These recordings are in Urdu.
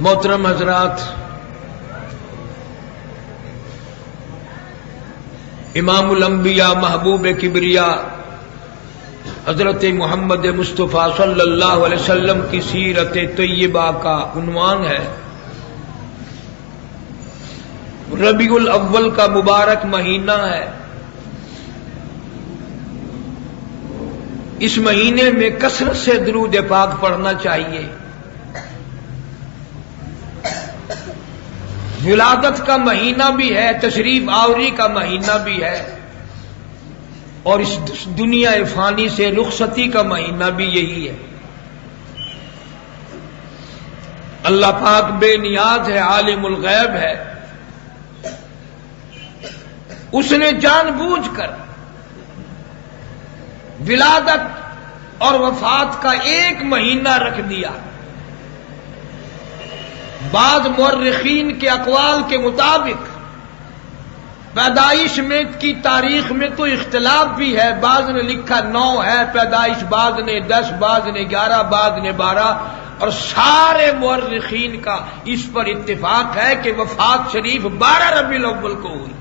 محترم حضرات، امام الانبیاء محبوب کبریا حضرت محمد مصطفیٰ صلی اللہ علیہ وسلم کی سیرت طیبہ کا عنوان ہے ربیع الاول کا مبارک مہینہ ہے۔ اس مہینے میں کثرت سے درود پاک پڑھنا چاہیے۔ ولادت کا مہینہ بھی ہے، تشریف آوری کا مہینہ بھی ہے، اور اس دنیا فانی سے رخصتی کا مہینہ بھی یہی ہے۔ اللہ پاک بے نیاز ہے، عالم الغیب ہے۔ اس نے جان بوجھ کر ولادت اور وفات کا ایک مہینہ رکھ دیا۔ بعض مورخین کے اقوال کے مطابق پیدائش میں کی تاریخ میں تو اختلاف بھی ہے، بعض نے لکھا 9 ہے پیدائش، بعض نے 10، بعض نے 11، بعض نے 12، اور سارے مورخین کا اس پر اتفاق ہے کہ وفات شریف 12 ربیع الاول کو ہوئی۔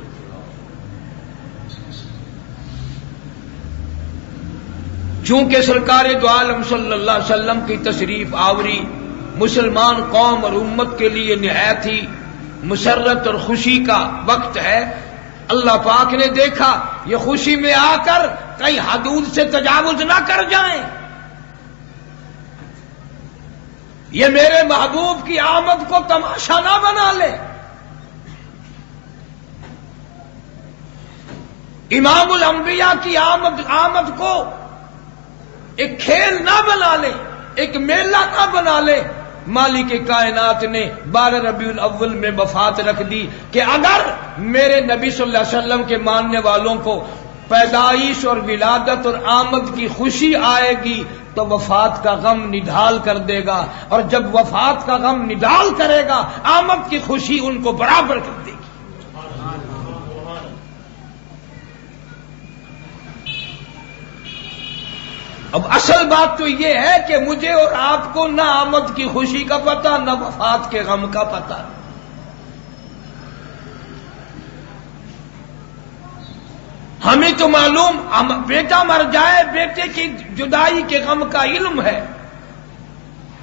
چونکہ سرکار دو عالم صلی اللہ علیہ وسلم کی تشریف آوری مسلمان قوم اور امت کے لیے نہایت ہی مسرت اور خوشی کا وقت ہے، اللہ پاک نے دیکھا یہ خوشی میں آ کر کئی حدود سے تجاوز نہ کر جائیں، یہ میرے محبوب کی آمد کو تماشا نہ بنا لے، امام الانبیاء کی آمد کو ایک کھیل نہ بنا لے، ایک میلہ نہ بنا لے۔ مالک کائنات نے 12 ربیع الاول میں وفات رکھ دی کہ اگر میرے نبی صلی اللہ علیہ وسلم کے ماننے والوں کو پیدائش اور ولادت اور آمد کی خوشی آئے گی تو وفات کا غم نڈھال کر دے گا، اور جب وفات کا غم نڈھال کرے گا آمد کی خوشی ان کو برابر کر دے گی۔ اب اصل بات تو یہ ہے کہ مجھے اور آپ کو نہ آمد کی خوشی کا پتہ، نہ وفات کے غم کا پتہ۔ ہمیں تو معلوم بیٹا مر جائے، بیٹے کی جدائی کے غم کا علم ہے،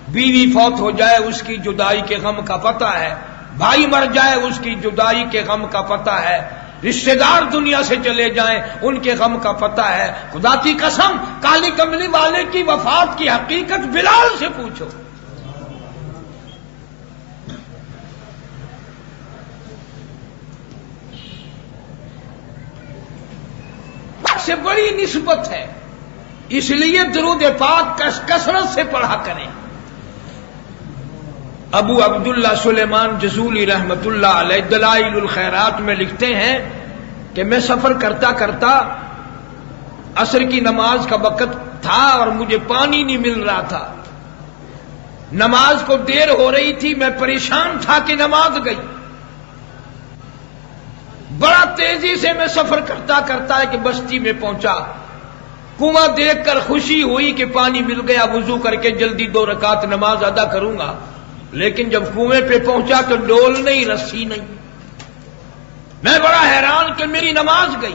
بیوی فوت ہو جائے اس کی جدائی کے غم کا پتہ ہے، بھائی مر جائے اس کی جدائی کے غم کا پتہ ہے، رشتہ دار دنیا سے چلے جائیں ان کے غم کا پتہ ہے۔ خدا کی قسم کالی کملی والے کی وفات کی حقیقت بلال سے پوچھو۔ سے بڑی نسبت ہے، اس لیے درود پاک کثرت سے پڑھا کریں۔ ابو عبداللہ سلیمان جزولی رحمت اللہ علیہ دلائل الخیرات میں لکھتے ہیں کہ میں سفر کرتا کرتا عصر کی نماز کا وقت تھا اور مجھے پانی نہیں مل رہا تھا، نماز کو دیر ہو رہی تھی، میں پریشان تھا کہ نماز گئی، بڑا تیزی سے میں سفر کرتا کرتا ایک بستی میں پہنچا، کنواں دیکھ کر خوشی ہوئی کہ پانی مل گیا، وضو کر کے جلدی 2 رکعت نماز ادا کروں گا، لیکن جب کنویں پہ پہنچا تو ڈول نہیں، رسی نہیں، میں بڑا حیران کہ میری نماز گئی۔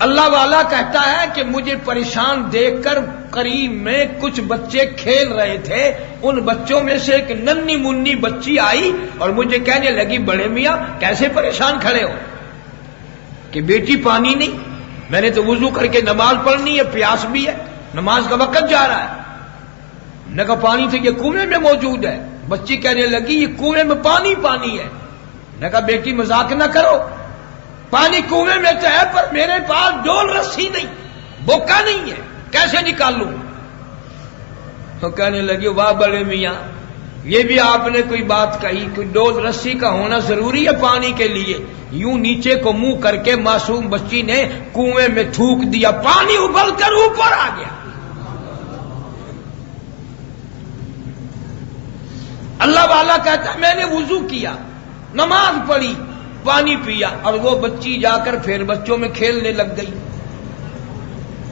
اللہ والا کہتا ہے کہ مجھے پریشان دیکھ کر قریب میں کچھ بچے کھیل رہے تھے، ان بچوں میں سے ایک ننھی منی بچی آئی اور مجھے کہنے لگی بڑے میاں کیسے پریشان کھڑے ہو؟ کہ بیٹی پانی نہیں، میں نے تو وضو کر کے نماز پڑھنی ہے، پیاس بھی ہے، نماز کا وقت جا رہا ہے۔ نے کہا پانی تو یہ کنویں میں موجود ہے۔ بچی کہنے لگی یہ کنویں میں پانی ہے۔ نے کہا بیٹی مذاق نہ کرو، پانی کنویں میں تو ہے پر میرے پاس ڈول رسی نہیں، بوکا نہیں ہے، کیسے نکالوں؟ تو کہنے لگی واہ بڑے میاں، یہ بھی آپ نے کوئی بات کہی کہ ڈول رسی کا ہونا ضروری ہے پانی کے لیے۔ یوں نیچے کو منہ کر کے معصوم بچی نے کنویں میں تھوک دیا، پانی ابل کر اوپر آ گیا۔ اللہ والا کہتا ہے میں نے وضو کیا، نماز پڑھی، پانی پیا، اور وہ بچی جا کر پھر بچوں میں کھیلنے لگ گئی۔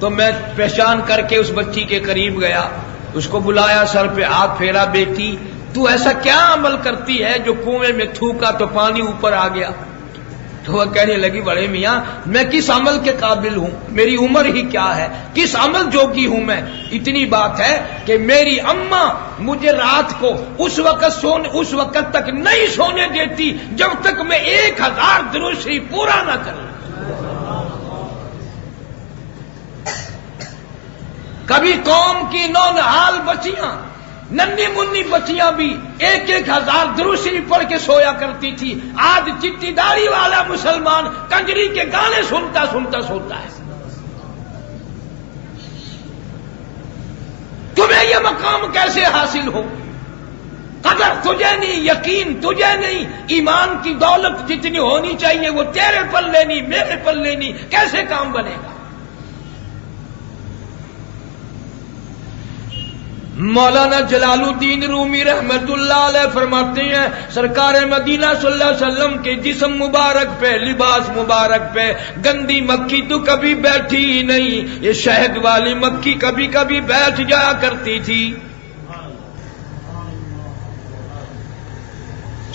تو میں پہچان کر کے اس بچی کے قریب گیا، اس کو بلایا، سر پہ ہاتھ پھیرا، بیٹی تو ایسا کیا عمل کرتی ہے جو کنویں میں تھوکا تو پانی اوپر آ گیا؟ تو وہ کہنے لگی بڑے میاں میں کس عمل کے قابل ہوں، میری عمر ہی کیا ہے، کس عمل جوگی ہوں میں؟ اتنی بات ہے کہ میری اماں مجھے رات کو اس وقت تک نہیں سونے دیتی جب تک میں 1000 درود شریف پورا نہ کروں۔ کبھی قوم کی نونہال بچیاں، ننھی منی بچیاں بھی 1000 درود شریف پڑھ کے سویا کرتی تھی۔ آج چٹی داڑھی والا مسلمان کنجری کے گانے سنتا سوتا ہے۔ تمہیں یہ مقام کیسے حاصل ہو؟ قدر تجھے نہیں، یقین تجھے نہیں، ایمان کی دولت جتنی ہونی چاہیے وہ تیرے پلے نہیں، میرے پلے نہیں، کیسے کام بنے گا؟ مولانا جلال الدین رومی رحمت اللہ علیہ فرماتے ہیں سرکار مدینہ صلی اللہ علیہ وسلم کے جسم مبارک پہ، لباس مبارک پہ گندی مکھی تو کبھی بیٹھی ہی نہیں، یہ شہد والی مکھی کبھی کبھی بیٹھ جایا کرتی تھی۔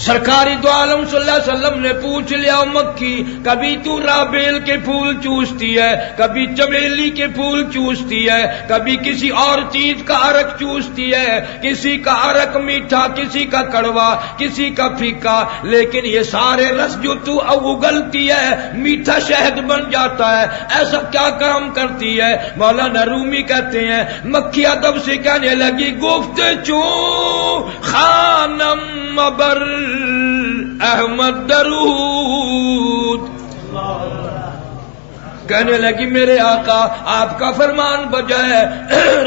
سرکاری دو عالم صلی اللہ علیہ وسلم نے پوچھ لیا مکھی کبھی تو رابیل کے پھول چوستی ہے، کبھی چمیلی کے پھول چوستی ہے، کبھی کسی اور چیز کا عرق چوستی ہے، کسی کا عرق میٹھا، کسی کا کڑوا، کسی کا پھیکا، لیکن یہ سارے رس جو تو اگلتی ہے میٹھا شہد بن جاتا ہے، ایسا کیا کام کرتی ہے؟ مولانا رومی کہتے ہیں مکھی ادب سے کہنے لگی گفت چوں خانم مبر احمد درود، کہنے لگی میرے آقا آپ کا فرمان بجا ہے،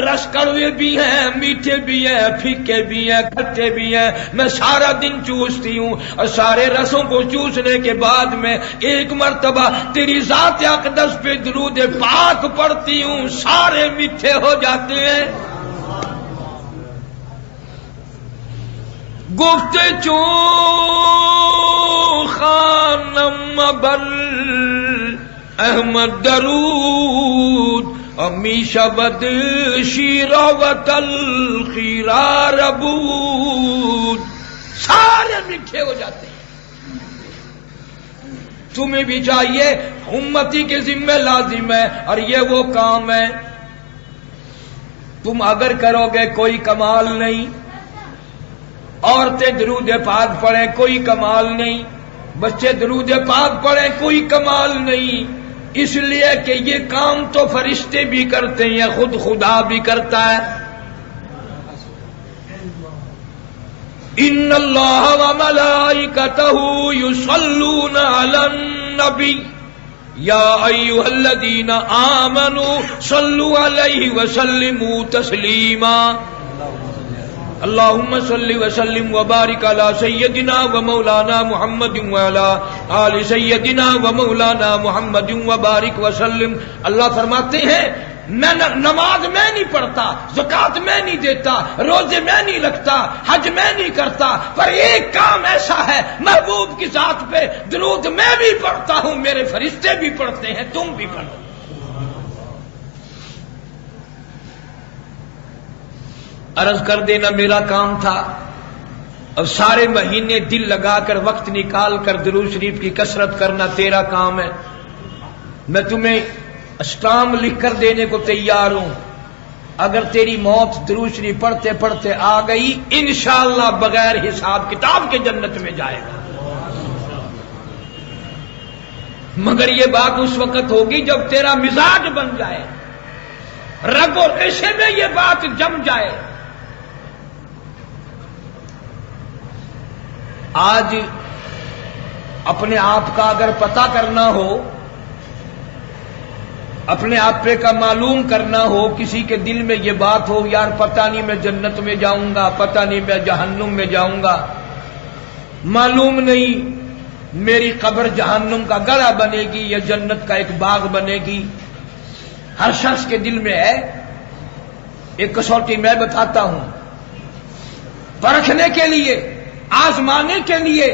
رس کڑوے بھی ہیں، میٹھے بھی ہیں، پھیکے بھی ہیں، کھٹے بھی ہیں، میں سارا دن چوستی ہوں، اور سارے رسوں کو چوسنے کے بعد میں ایک مرتبہ تیری ذات اقدس پہ درود پاک پڑھتی ہوں، سارے میٹھے ہو جاتے ہیں۔ گفت چوں خانم بر احمد درود امی شبد شیرا و تلخیرا ربود، سارے میٹھے ہو جاتے ہیں۔ تمہیں بھی چاہیے، امتی کے ذمہ لازم ہے، اور یہ وہ کام ہے تم اگر کرو گے کوئی کمال نہیں، عورتیں درود پاک پڑھیں کوئی کمال نہیں، بچے درود پاک پڑھیں کوئی کمال نہیں، اس لیے کہ یہ کام تو فرشتے بھی کرتے ہیں، خود خدا بھی کرتا ہے۔ ان اللہ وملائکتہ یصلون علی النبی یا ایھا الذین آمنوا صلوا علیہ وسلموا تسلیما، اللہم صلی وسلم وبارک علی سیدنا و مولانا محمد وعلی آل سیدنا و مولانا محمد وبارک وسلم۔ اللہ فرماتے ہیں میں نماز میں نہیں پڑھتا، زکوٰۃ میں نہیں دیتا، روزے میں نہیں رکھتا، حج میں نہیں کرتا، پر ایک کام ایسا ہے محبوب کی ذات پہ درود میں بھی پڑھتا ہوں، میرے فرشتے بھی پڑھتے ہیں، تم بھی پڑھو۔ عرض کر دینا میرا کام تھا، اور سارے مہینے دل لگا کر وقت نکال کر درود شریف کی کثرت کرنا تیرا کام ہے۔ میں تمہیں اسٹام لکھ کر دینے کو تیار ہوں، اگر تیری موت درود شریف پڑھتے پڑھتے آ گئی انشاءاللہ بغیر حساب کتاب کے جنت میں جائے گا، مگر یہ بات اس وقت ہوگی جب تیرا مزاج بن جائے، رگ و ریشے میں یہ بات جم جائے۔ آج اپنے آپ کا اگر پتہ کرنا ہو، اپنے آپ پہ کا معلوم کرنا ہو، کسی کے دل میں یہ بات ہو یار پتہ نہیں میں جنت میں جاؤں گا، پتہ نہیں میں جہنم میں جاؤں گا، معلوم نہیں میری قبر جہنم کا گڑھا بنے گی یا جنت کا ایک باغ بنے گی، ہر شخص کے دل میں ہے۔ ایک کسوٹی میں بتاتا ہوں، پرکھنے کے لیے، آزمانے کے لیے،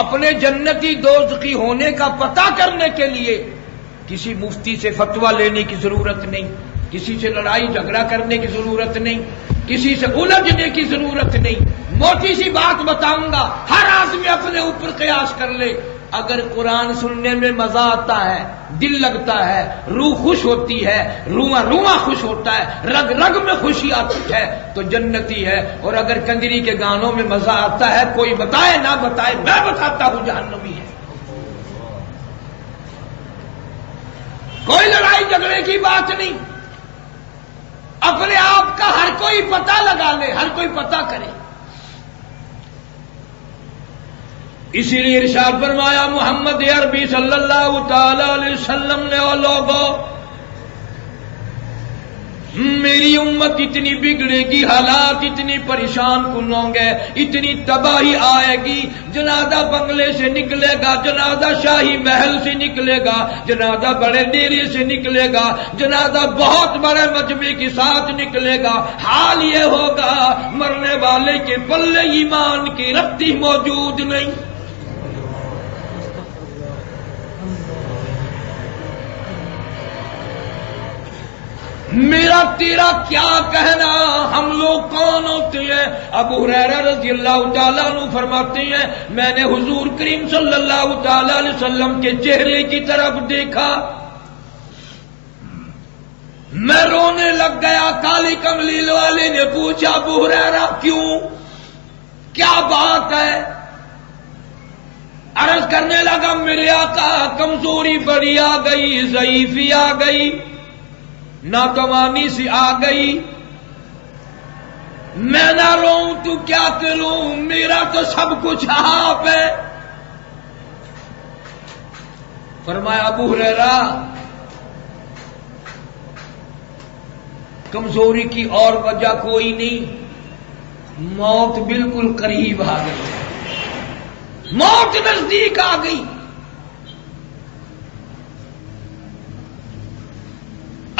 اپنے جنتی دوزخی ہونے کا پتہ کرنے کے لیے کسی مفتی سے فتویٰ لینے کی ضرورت نہیں، کسی سے لڑائی جھگڑا کرنے کی ضرورت نہیں، کسی سے الجھنے کی ضرورت نہیں. موٹی سی بات بتاؤں گا، ہر آدمی اپنے اوپر قیاس کر لے. اگر قرآن سننے میں مزہ آتا ہے، دل لگتا ہے، روح خوش ہوتی ہے، رواں خوش ہوتا ہے، رگ رگ میں خوشی آتی ہے تو جنتی ہے. اور اگر کنجری کے گانوں میں مزہ آتا ہے، کوئی بتائے نہ بتائے، میں بتاتا ہوں جہنمی ہے. کوئی لڑائی جھگڑے کی بات نہیں. اپنے آپ کا ہر کوئی پتہ لگا لے، ہر کوئی پتہ کرے. اسی لیے ارشاد فرمایا محمد عربی صلی اللہ تعالی علیہ وسلم نے، اور لوگوں میری امت اتنی بگڑے گی، حالات اتنی پریشان کن ہوں گے، اتنی تباہی آئے گی. جنازہ بنگلے سے نکلے گا، جنازہ شاہی محل سے نکلے گا، جنازہ بڑے ڈیرے سے نکلے گا، جنازہ بہت بڑے مجمع کے ساتھ نکلے گا. حال یہ ہوگا مرنے والے کے پلے ایمان کی رتی موجود نہیں. میرا تیرا کیا کہنا، ہم لوگ کون ہوتے ہیں؟ ابو ہریرہ رضی اللہ تعالیٰ عنہ فرماتے ہیں میں نے حضور کریم صلی اللہ تعالیٰ علیہ وسلم کے چہرے کی طرف دیکھا، میں رونے لگ گیا. کالی کملیل والے نے پوچھا ابو ہریرہ کیوں، کیا بات ہے؟ عرض کرنے لگا میرے آقا کمزوری بڑی آ گئی، ضعیفی آ گئی، ناتوانی سی آ گئی. میں نہ روؤں تو کیا کروں، میرا تو سب کچھ آپ ہے. فرمایا ابو ہریرہ کمزوری کی اور وجہ کوئی نہیں، موت بالکل قریب آ گئی، موت نزدیک آ گئی.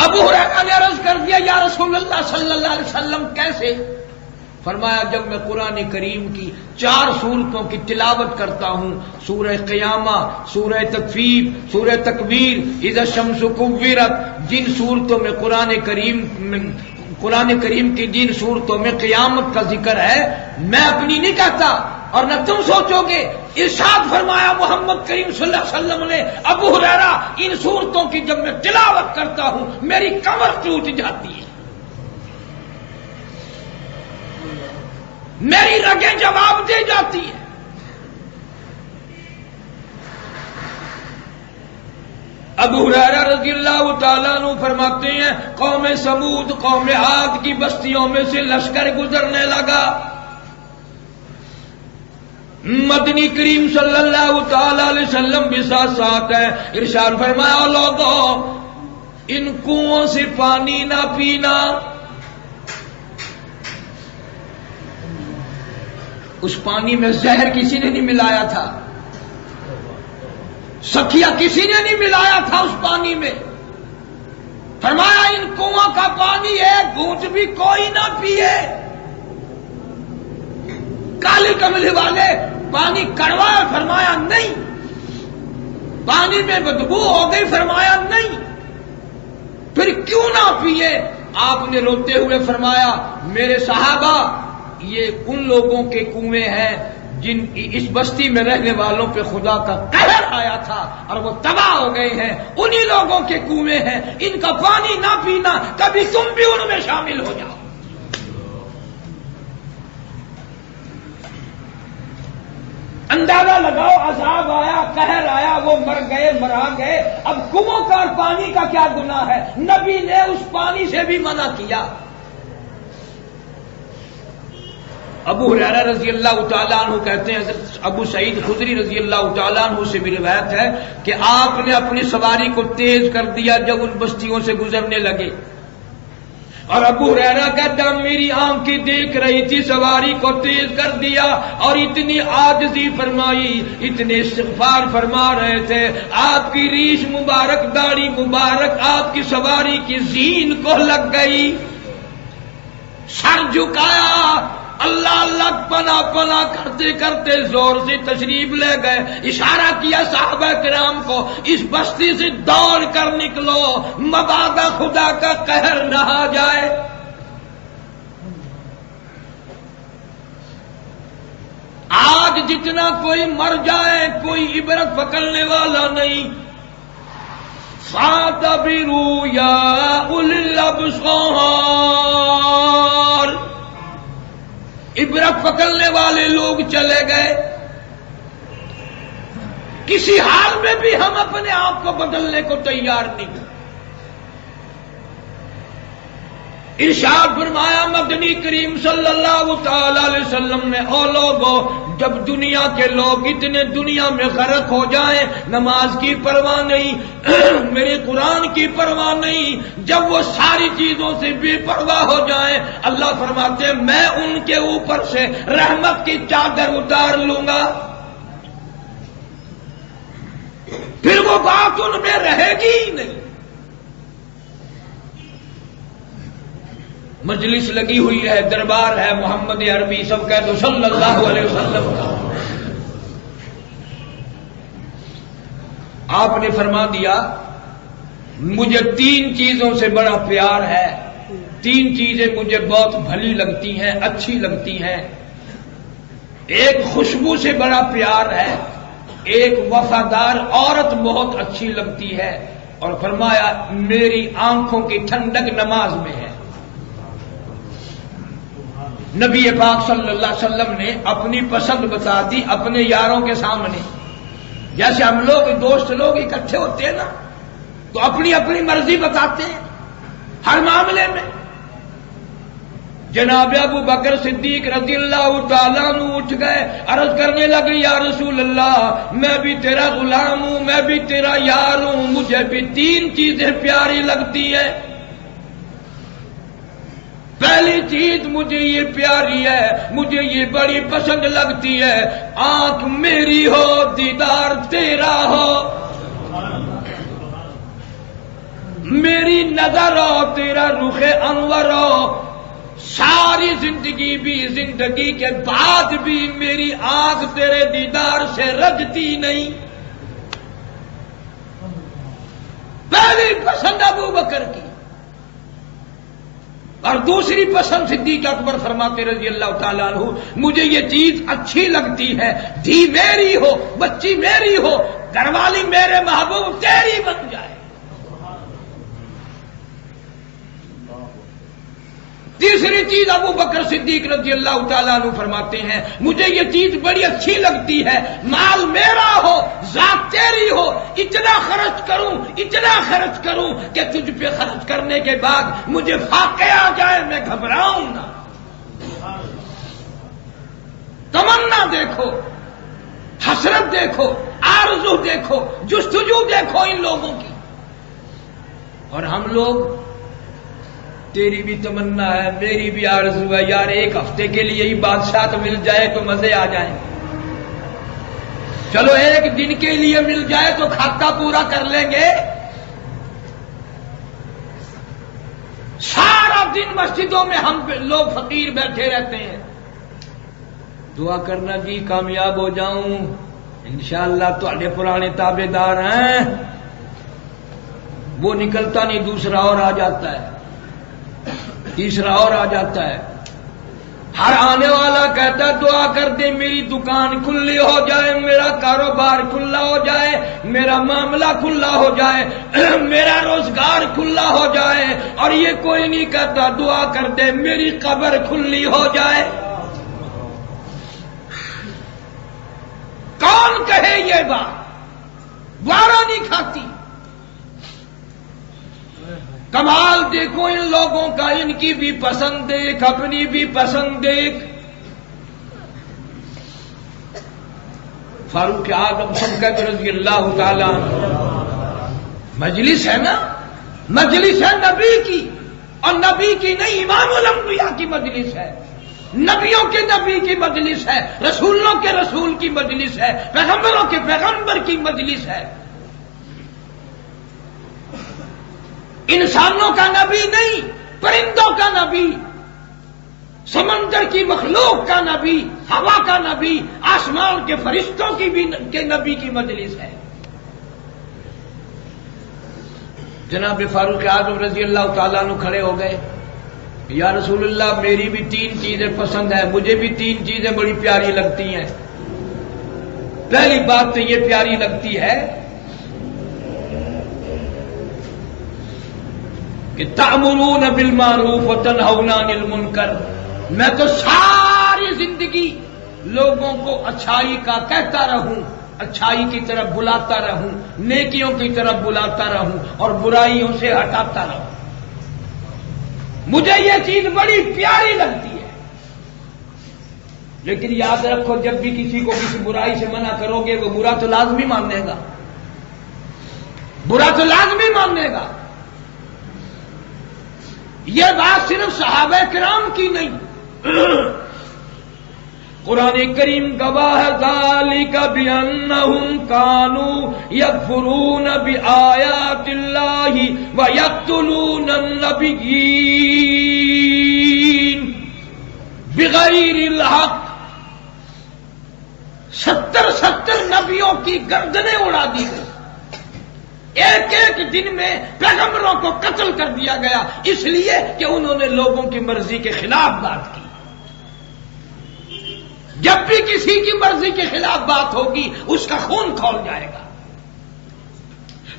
ابو ہریرہ نے عرض کر دیا یا رسول اللہ صلی اللہ علیہ وسلم کیسے؟ فرمایا جب میں قرآن کریم کی 4 سورتوں کی تلاوت کرتا ہوں، سورہ قیامہ، سورہ تکفیر، سورہ تکبیر، اذا الشمس کورت، جن صورتوں میں قرآن کریم کی جن صورتوں میں قیامت کا ذکر ہے، میں اپنی نہیں کہتا اور نہ تم سوچو گے. ارشاد فرمایا محمد کریم صلی اللہ علیہ وسلم نے ابو ہریرہ ان صورتوں کی جب میں تلاوت کرتا ہوں میری کمر ٹوٹ جاتی ہے، میری رگیں جواب دے جاتی ہیں. ابو ہریرہ رضی اللہ تعالیٰ عنہ فرماتے ہیں قوم سمود، قوم عاد کی بستیوں میں سے لشکر گزرنے لگا. مدنی کریم صلی اللہ تعالی علیہ وسلم بھی ساتھ ساتھ ہے. ارشاد فرمایا لوگوں ان کنووں سے پانی نہ پینا، اس پانی میں زہر کسی نے نہیں ملایا تھا، سکھیا کسی نے نہیں ملایا تھا اس پانی میں. فرمایا ان کنواں کا پانی ایک گھونٹ بھی کوئی نہ پیے. کالی کملی والے پانی کڑوا ہے؟ فرمایا نہیں. پانی میں بدبو ہو گئی؟ فرمایا نہیں. پھر کیوں نہ پیے؟ آپ نے روتے ہوئے فرمایا میرے صحابہ یہ ان لوگوں کے کنویں ہیں جن اس بستی میں رہنے والوں پہ خدا کا قہر آیا تھا اور وہ تباہ ہو گئے ہیں، انہی لوگوں کے کنویں ہیں، ان کا پانی نہ پینا، کبھی تم بھی ان میں شامل ہو جاؤ. اندازہ لگاؤ عذاب آیا، قہر آیا، وہ مر گئے، مرا گئے. اب کنووں کا اور پانی کا کیا گناہ ہے؟ نبی نے اس پانی سے بھی منع کیا. ابو ہریرہ رضی اللہ تعالیٰ عنہ کہتے ہیں حضرت ابو سعید خدری رضی اللہ تعالیٰ عنہ سے بھی روایت ہے کہ آپ نے اپنی سواری کو تیز کر دیا جب ان بستیوں سے گزرنے لگے. اور ابو ہریرہ کہتا میری آنکھیں دیکھ رہی تھی، سواری کو تیز کر دیا اور اتنی عاجزی فرمائی، اتنے استغفار فرما رہے تھے. آپ کی ریش مبارک، داڑھی مبارک آپ کی سواری کی زین کو لگ گئی. سر جھکایا، اللہ اللہ پنا پنا کرتے کرتے زور سے تشریف لے گئے. اشارہ کیا صحابہ کرام کو اس بستی سے دوڑ کر نکلو، مبادا خدا کا قہر نہ آ جائے. آج جتنا کوئی مر جائے کوئی عبرت پکڑنے والا نہیں. فاعتبروا یا اولی الابصار. عبرت پکڑنے والے لوگ چلے گئے. کسی حال میں بھی ہم اپنے آپ کو بدلنے کو تیار نہیں. ارشاد فرمایا مدنی کریم صلی اللہ تعالی علیہ وسلم نے، او لوگو جب دنیا کے لوگ اتنے دنیا میں غرق ہو جائیں، نماز کی پرواہ نہیں، میرے قرآن کی پرواہ نہیں، جب وہ ساری چیزوں سے بے پرواہ ہو جائیں، اللہ فرماتے ہیں میں ان کے اوپر سے رحمت کی چادر اتار لوں گا. پھر وہ بات ان میں رہے گی ہی نہیں. مجلس لگی ہوئی ہے، دربار ہے، محمد عربی سب کہہ دو صلی اللہ علیہ وسلم کا. آپ نے فرما دیا مجھے 3 چیزوں سے بڑا پیار ہے، 3 چیزیں مجھے بہت بھلی لگتی ہیں، اچھی لگتی ہیں. ایک خوشبو سے بڑا پیار ہے، ایک وفادار عورت بہت اچھی لگتی ہے، اور فرمایا میری آنکھوں کی ٹھنڈک نماز میں ہے. نبی پاک صلی اللہ علیہ وسلم نے اپنی پسند بتا دی اپنے یاروں کے سامنے. جیسے ہم لوگ دوست لوگ اکٹھے ہوتے ہیں نا تو اپنی اپنی مرضی بتاتے ہیں ہر معاملے میں. جناب ابو بکر صدیق رضی اللہ تعالیٰ عنہ اٹھ گئے، عرض کرنے لگے یا رسول اللہ میں بھی تیرا غلام ہوں، میں بھی تیرا یار ہوں، مجھے بھی 3 چیزیں پیاری لگتی ہیں. پہلی چیز مجھے یہ پیاری ہے، مجھے یہ بڑی پسند لگتی ہے، آنکھ میری ہو دیدار تیرا ہو، میری نظر ہو تیرا رخ انور ہو، ساری زندگی بھی زندگی کے بعد بھی میری آنکھ تیرے دیدار سے رجتی نہیں. پہلی پسند ابو بکر کی. اور دوسری پسند صدیق اکبر فرماتے رضی اللہ تعالیٰ عنہ مجھے یہ چیز اچھی لگتی ہے، دھی میری ہو، بچی میری ہو، گھر والی میرے محبوب تیری بن جائے. تیسری چیز ابو بکر صدیق رضی اللہ تعالیٰ عنہ فرماتے ہیں مجھے یہ چیز بڑی اچھی لگتی ہے، مال میرا ہو، ذات تیری ہو، اتنا خرچ کروں کہ تجھ پہ خرچ کرنے کے بعد مجھے فاقے آ جائے میں گھبراؤں نہ. تمنا دیکھو، حسرت دیکھو، آرزو دیکھو، جستجو دیکھو ان لوگوں کی. اور ہم لوگ تیری بھی تمنا ہے، میری بھی آرزو ہے، یار 1 ہفتے کے لیے ہی بادشاہت مل جائے تو مزے آ جائیں. چلو 1 دن کے لیے مل جائے تو کھاتا پورا کر لیں گے. سارا دن مسجدوں میں ہم لوگ فقیر بیٹھے رہتے ہیں. دعا کرنا جی کامیاب ہو جاؤں، انشاءاللہ تھوڑے پرانے تابع دار ہیں. وہ نکلتا نہیں، دوسرا اور آ جاتا ہے، تیسرا اور آ جاتا ہے. ہر آنے والا کہتا ہے دعا کر دے میری دکان کھلی ہو جائے، میرا کاروبار کھلا ہو جائے، میرا معاملہ کھلا ہو جائے، میرا روزگار کھلا ہو جائے. اور یہ کوئی نہیں کہتا دعا کر دے میری قبر کھلی ہو جائے. کون کہے یہ بات؟ وارا نہیں کھاتی. کمال دیکھو ان لوگوں کا، ان کی بھی پسند دیکھ، اپنی بھی پسند دیکھ. فاروق اعظم سبقت رضی اللہ تعالی مجلس ہے نا، مجلس ہے نبی کی، اور نبی کی نہیں امام الانبیاء کی مجلس ہے، نبیوں کے نبی کی مجلس ہے، رسولوں کے رسول کی مجلس ہے، پیغمبروں کے پیغمبر کی مجلس ہے. انسانوں کا نبی نہیں، پرندوں کا نبی، سمندر کی مخلوق کا نبی، ہوا کا نبی، آسمان کے فرشتوں کی بھی کے نبی کی مجلس ہے. جناب فاروق اعظم رضی اللہ تعالیٰ عنہ کھڑے ہو گئے، یا رسول اللہ میری بھی 3 چیزیں پسند ہیں، مجھے بھی 3 چیزیں بڑی پیاری لگتی ہیں. پہلی بات تو یہ پیاری لگتی ہے کہ تأمرون بالمعروف وتنہون عن المنکر. میں تو ساری زندگی لوگوں کو اچھائی کا کہتا رہوں، اچھائی کی طرف بلاتا رہوں، نیکیوں کی طرف بلاتا رہوں اور برائیوں سے ہٹاتا رہوں. مجھے یہ چیز بڑی پیاری لگتی ہے. لیکن یاد رکھو، جب بھی کسی کو کسی برائی سے منع کرو گے وہ برا تو لازمی ماننے گا، برا تو لازمی ماننے گا. یہ بات صرف صحابہ کرام کی نہیں، قرآن کریم گواہ ہے، ذالک بأنہم کانوا یکفرون بآیات اللہ ویقتلون النبیین بغیر الحق. 70 نبیوں کی گردنیں اڑا دی گئی، ایک ایک دن میں پیغمبروں کو قتل کر دیا گیا، اس لیے کہ انہوں نے لوگوں کی مرضی کے خلاف بات کی. جب بھی کسی کی مرضی کے خلاف بات ہوگی اس کا خون کھول جائے گا.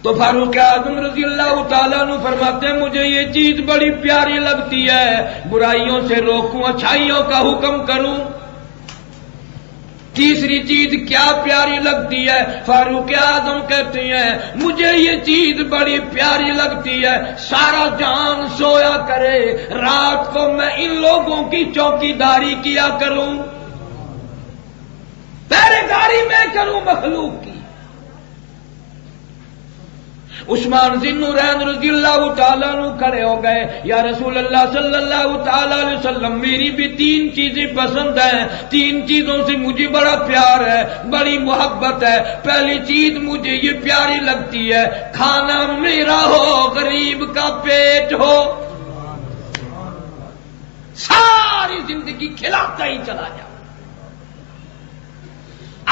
تو فاروق اعظم رضی اللہ تعالیٰ عنہ فرماتے ہیں مجھے یہ چیز بڑی پیاری لگتی ہے، برائیوں سے روکوں، اچھائیوں کا حکم کروں. تیسری چیز کیا پیاری لگتی ہے؟ فاروق اعظم کہتے ہیں مجھے یہ چیز بڑی پیاری لگتی ہے، سارا جان سویا کرے، رات کو میں ان لوگوں کی چوکی داری کیا کروں، پہرے داری میں کروں مخلوق کی. عثمان ذی النورین رضی اللہ تعالیٰ عنہ کھڑے ہو گئے، یا رسول اللہ صلی اللہ تعالیٰ علیہ وسلم میری بھی 3 چیزیں پسند ہیں، 3 چیزوں سے مجھے بڑا پیار ہے، بڑی محبت ہے. پہلی چیز مجھے یہ پیاری لگتی ہے، کھانا میرا ہو، غریب کا پیٹ ہو. ساری زندگی کھلاتا ہی چلا جا.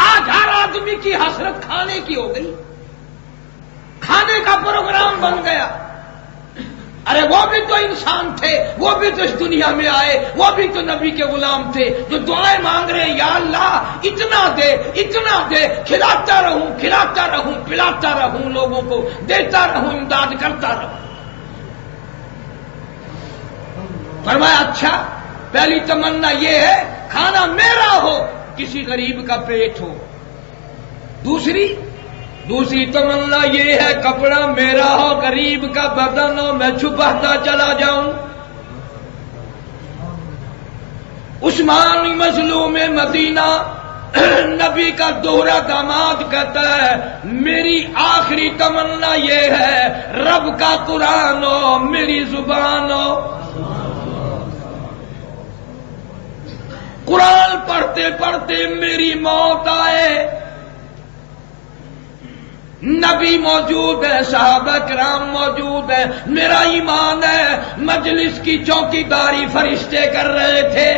آج ہر آدمی کی حسرت کھانے کی ہو گئی، کھانے کا پروگرام بن گیا. ارے وہ بھی تو انسان تھے، وہ بھی تو اس دنیا میں آئے، وہ بھی تو نبی کے غلام تھے جو دعائیں مانگ رہے ہیں، یا اللہ اتنا دے اتنا دے، کھلاتا رہوں کھلاتا رہوں، پلاتا رہوں، لوگوں کو دیتا رہوں، امداد کرتا رہوں. فرمایا اچھا پہلی تمنا یہ ہے کھانا میرا ہو، کسی غریب کا پیٹ ہو. دوسری تمنا یہ ہے کپڑا میرا ہو، غریب کا بدن ہو، میں چھپاتا چلا جاؤں. عثمان مظلوم مدینہ نبی کا دوہرا داماد کہتا ہے میری آخری تمنا یہ ہے رب کا قرآن ہو، میری زبان ہو. قرآن پڑھتے پڑھتے میری موت آئے. نبی موجود ہے، صحابہ کرام موجود ہیں، میرا ایمان ہے مجلس کی چوکی داری فرشتے کر رہے تھے.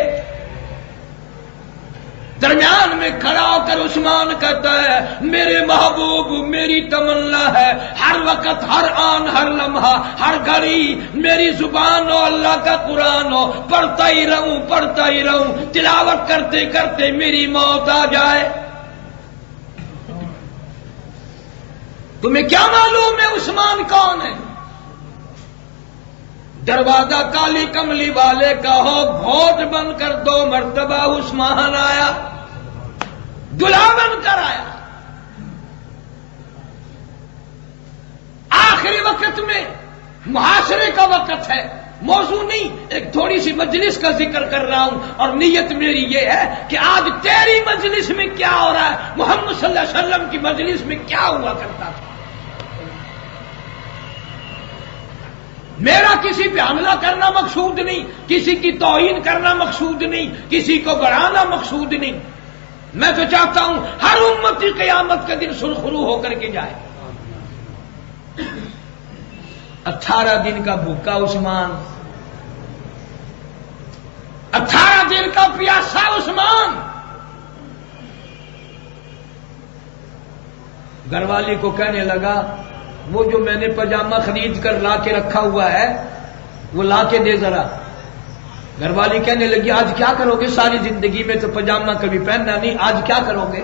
درمیان میں کھڑا ہو کر عثمان کہتا ہے میرے محبوب میری تمنا ہے ہر وقت، ہر آن، ہر لمحہ، ہر گھڑی میری زبان ہو اللہ کا قرآن ہو، پڑھتا ہی رہوں، تلاوت کرتے کرتے میری موت آ جائے. تمہیں کیا معلوم ہے عثمان کون ہے؟ دروازہ کالی کملی والے کا ہو، بھوج بن کر 2 مرتبہ عثمان آیا، دلہا بن کر آیا. آخری وقت میں محاصرے کا وقت ہے، موضوع نہیں، ایک تھوڑی سی مجلس کا ذکر کر رہا ہوں، اور نیت میری یہ ہے کہ آج تیری مجلس میں کیا ہو رہا ہے، محمد صلی اللہ علیہ وسلم کی مجلس میں کیا ہوا کرتا تھا. میرا کسی پہ حملہ کرنا مقصود نہیں، کسی کی توہین کرنا مقصود نہیں، کسی کو بڑھانا مقصود نہیں. میں تو چاہتا ہوں ہر امتی قیامت کے دن سرخرو ہو کر کے جائے. 18 دن کا بھوکا عثمان، 18 دن کا پیاسا عثمان. گھر والی کو کہنے لگا وہ جو میں نے پاجامہ خرید کر لا کے رکھا ہوا ہے وہ لا کے دے ذرا. گھر والی کہنے لگی آج کیا کرو گے، ساری زندگی میں تو پاجامہ کبھی پہننا نہیں، آج کیا کرو گے؟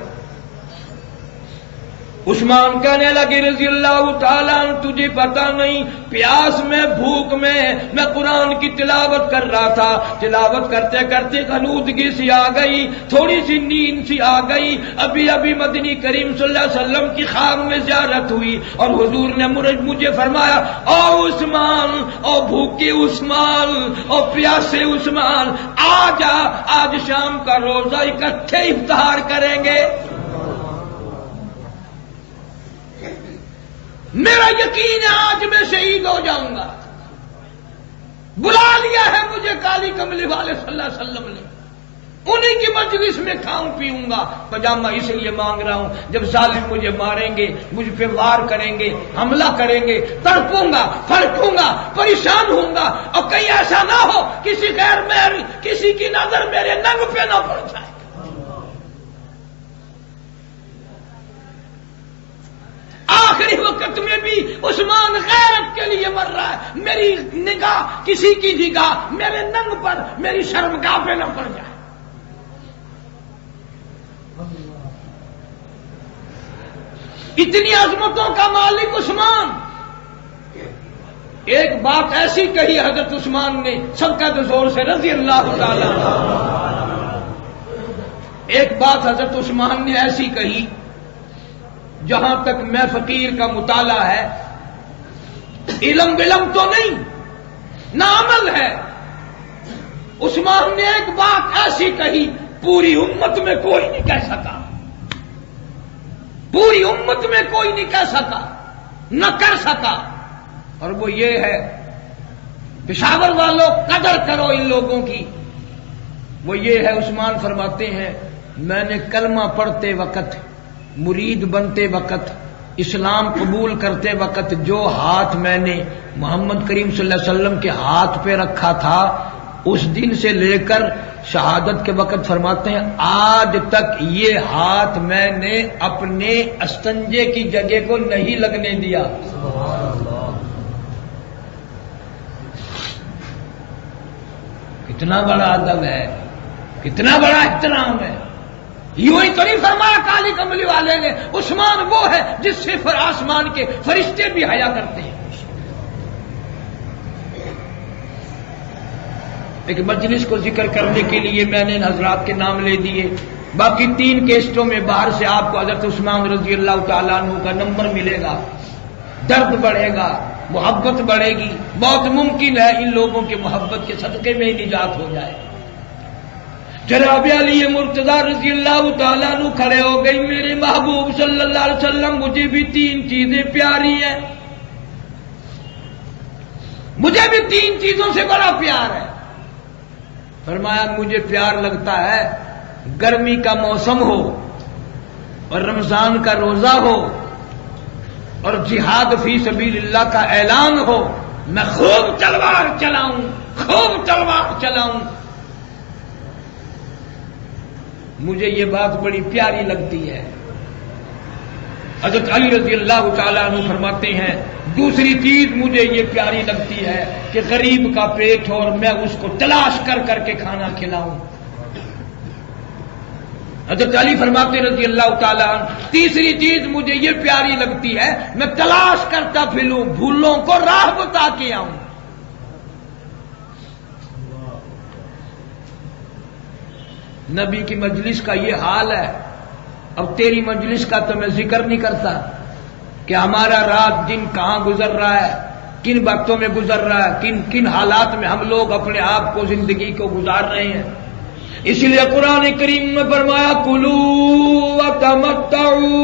عثمان کہنے لگے رضی اللہ تعالیٰ عنہ تجھے پتا نہیں پیاس میں بھوک میں قرآن کی تلاوت کر رہا تھا، تلاوت کرتے کرتے غنودگی سی آ گئی، تھوڑی سی نیند سی آ گئی، ابھی مدنی کریم صلی اللہ علیہ وسلم کی خواب میں زیارت ہوئی اور حضور نے مجھے فرمایا او عثمان، او بھوکے عثمان، او پیاسے عثمان، آجا آج شام کا روزہ اکٹھے افطار کریں گے۔ میرا یقین ہے آج میں شہید ہو جاؤں گا۔ بلا لیا ہے مجھے کالی کملی والے صلی اللہ علیہ وسلم نے، انہی کی مجلس میں کھاؤں پیوں گا۔ پجامہ اس لیے مانگ رہا ہوں جب ظالم مجھے ماریں گے، مجھ پہ وار کریں گے، حملہ کریں گے، تڑپوں گا، پھڑکوں گا، پریشان ہوں گا، اور کہیں ایسا نہ ہو کسی کی نظر میرے ننگ پہ نہ پڑ جائے۔ آخری وقت میں بھی عثمان غیرت کے لیے مر رہا ہے، میری نگاہ کسی کی نگاہ میرے ننگ پر، میری شرمگاہ پہ نہ پڑ جائے۔ اتنی عظمتوں کا مالک عثمان، ایک بات ایسی کہی حضرت عثمان نے سبقت زور سے رضی اللہ تعالی عنہ، ایک بات حضرت عثمان نے ایسی کہی، جہاں تک میں فقیر کا مطالعہ ہے، علم تو نہیں نہ عمل ہے، عثمان نے ایک بات ایسی کہی پوری امت میں کوئی نہیں کہہ سکا، پوری امت میں کوئی نہیں کہہ سکا، نہ کر سکا، اور وہ یہ ہے پشاور والوں قدر کرو ان لوگوں کی، وہ یہ ہے عثمان فرماتے ہیں میں نے کلمہ پڑھتے وقت، مرید بنتے وقت، اسلام قبول کرتے وقت جو ہاتھ میں نے محمد کریم صلی اللہ علیہ وسلم کے ہاتھ پہ رکھا تھا، اس دن سے لے کر شہادت کے وقت فرماتے ہیں آج تک یہ ہاتھ میں نے اپنے استنجے کی جگہ کو نہیں لگنے دیا۔ کتنا بڑا ادب ہے، کتنا بڑا احترام ہے۔ یوں ہی تو نہیں فرمایا کالی کملی والے نے عثمان وہ ہے جس سے آسمان کے فرشتے بھی حیا کرتے ہیں۔ ایک مجلس کو ذکر کرنے کے لیے میں نے ان حضرات کے نام لے دیے، باقی 3 کیسٹوں میں باہر سے آپ کو حضرت عثمان رضی اللہ تعالیٰ عنہ کا نمبر ملے گا، درد بڑھے گا، محبت بڑھے گی، بہت ممکن ہے ان لوگوں کے محبت کے صدقے میں ہی نجات ہو جائے۔ جناب علی مرتضی رضی اللہ تعالیٰ عنہ کھڑے ہو گئی، میرے محبوب صلی اللہ علیہ وسلم مجھے بھی 3 چیزیں پیاری ہیں، مجھے بھی 3 چیزوں سے بڑا پیار ہے۔ فرمایا مجھے پیار لگتا ہے گرمی کا موسم ہو اور رمضان کا روزہ ہو اور جہاد فی سبیل اللہ کا اعلان ہو، میں خوب تلوار چلاؤں، خوب تلوار چلاؤں، مجھے یہ بات بڑی پیاری لگتی ہے۔ حضرت علی رضی اللہ تعالیٰ عنہ فرماتے ہیں دوسری چیز مجھے یہ پیاری لگتی ہے کہ غریب کا پیٹ ہو اور میں اس کو تلاش کر کر کے کھانا کھلاؤں۔ حضرت علی فرماتے رضی اللہ تعالیٰ عنہ تیسری چیز مجھے یہ پیاری لگتی ہے میں تلاش کرتا پھروں، بھولوں کو راہ بتا کے آؤں۔ نبی کی مجلس کا یہ حال ہے۔ اب تیری مجلس کا تو میں ذکر نہیں کرتا کہ ہمارا رات دن کہاں گزر رہا ہے، کن وقتوں میں گزر رہا ہے، کن کن حالات میں ہم لوگ اپنے آپ کو زندگی کو گزار رہے ہیں۔ اس لیے قرآن کریم میں فرمایا کلوا وتمتعوا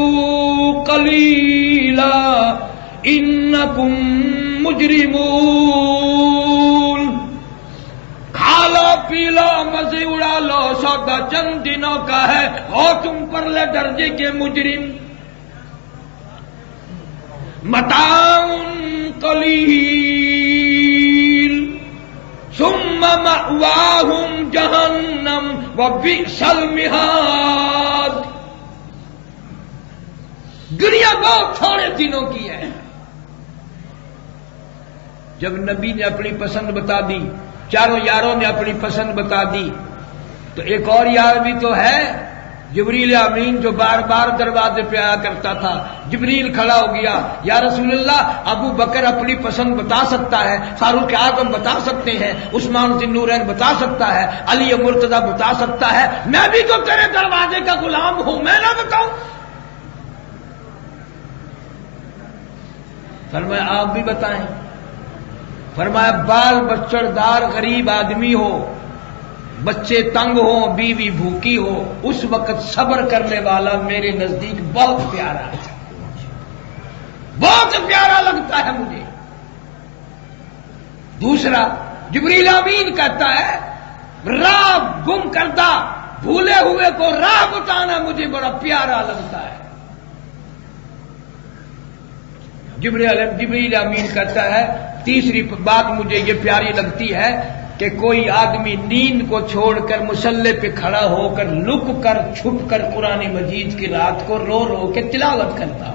قلیلا انکم مجرمون، کھا لو پی لو مزے اڑا لو، سودا چند دنوں کا ہے، ہو تم پرلے درجے کے مجرم۔ متاع قلیل ثم مأواہم جہنم وبئس المہاد، دنیا بہت تھوڑے دنوں کی ہے۔ جب نبی نے اپنی پسند بتا دی، چاروں یاروں نے اپنی پسند بتا دی، تو ایک اور یار بھی تو ہے جبریل امین جو بار بار دروازے پہ آیا کرتا تھا، جبریل کھڑا ہو گیا، یا رسول اللہ ابو بکر اپنی پسند بتا سکتا ہے، فاروق اعظم بتا سکتے ہیں، عثمان ذی النورین بتا سکتا ہے، علی مرتضیٰ بتا سکتا ہے، میں بھی تو تیرے دروازے کا غلام ہوں، میں نہ بتاؤں؟ فرمایا آپ بھی بتائیں۔ فرمایا بال بچڑ دار غریب آدمی ہو، بچے تنگ ہو، بیوی بھوکی ہو، اس وقت صبر کرنے والا میرے نزدیک بہت پیارا ہے، بہت پیارا لگتا ہے مجھے۔ دوسرا، جبریل امین کہتا ہے راہ گم کردہ بھولے ہوئے کو راہ بتانا مجھے بڑا پیارا لگتا ہے۔ جبریل امین کہتا ہے تیسری بات مجھے یہ پیاری لگتی ہے کہ کوئی آدمی نیند کو چھوڑ کر مصلی پہ کھڑا ہو کر لک کر چھپ کر قرآن مجید کی رات کو رو رو کے تلاوت کرتا ہو۔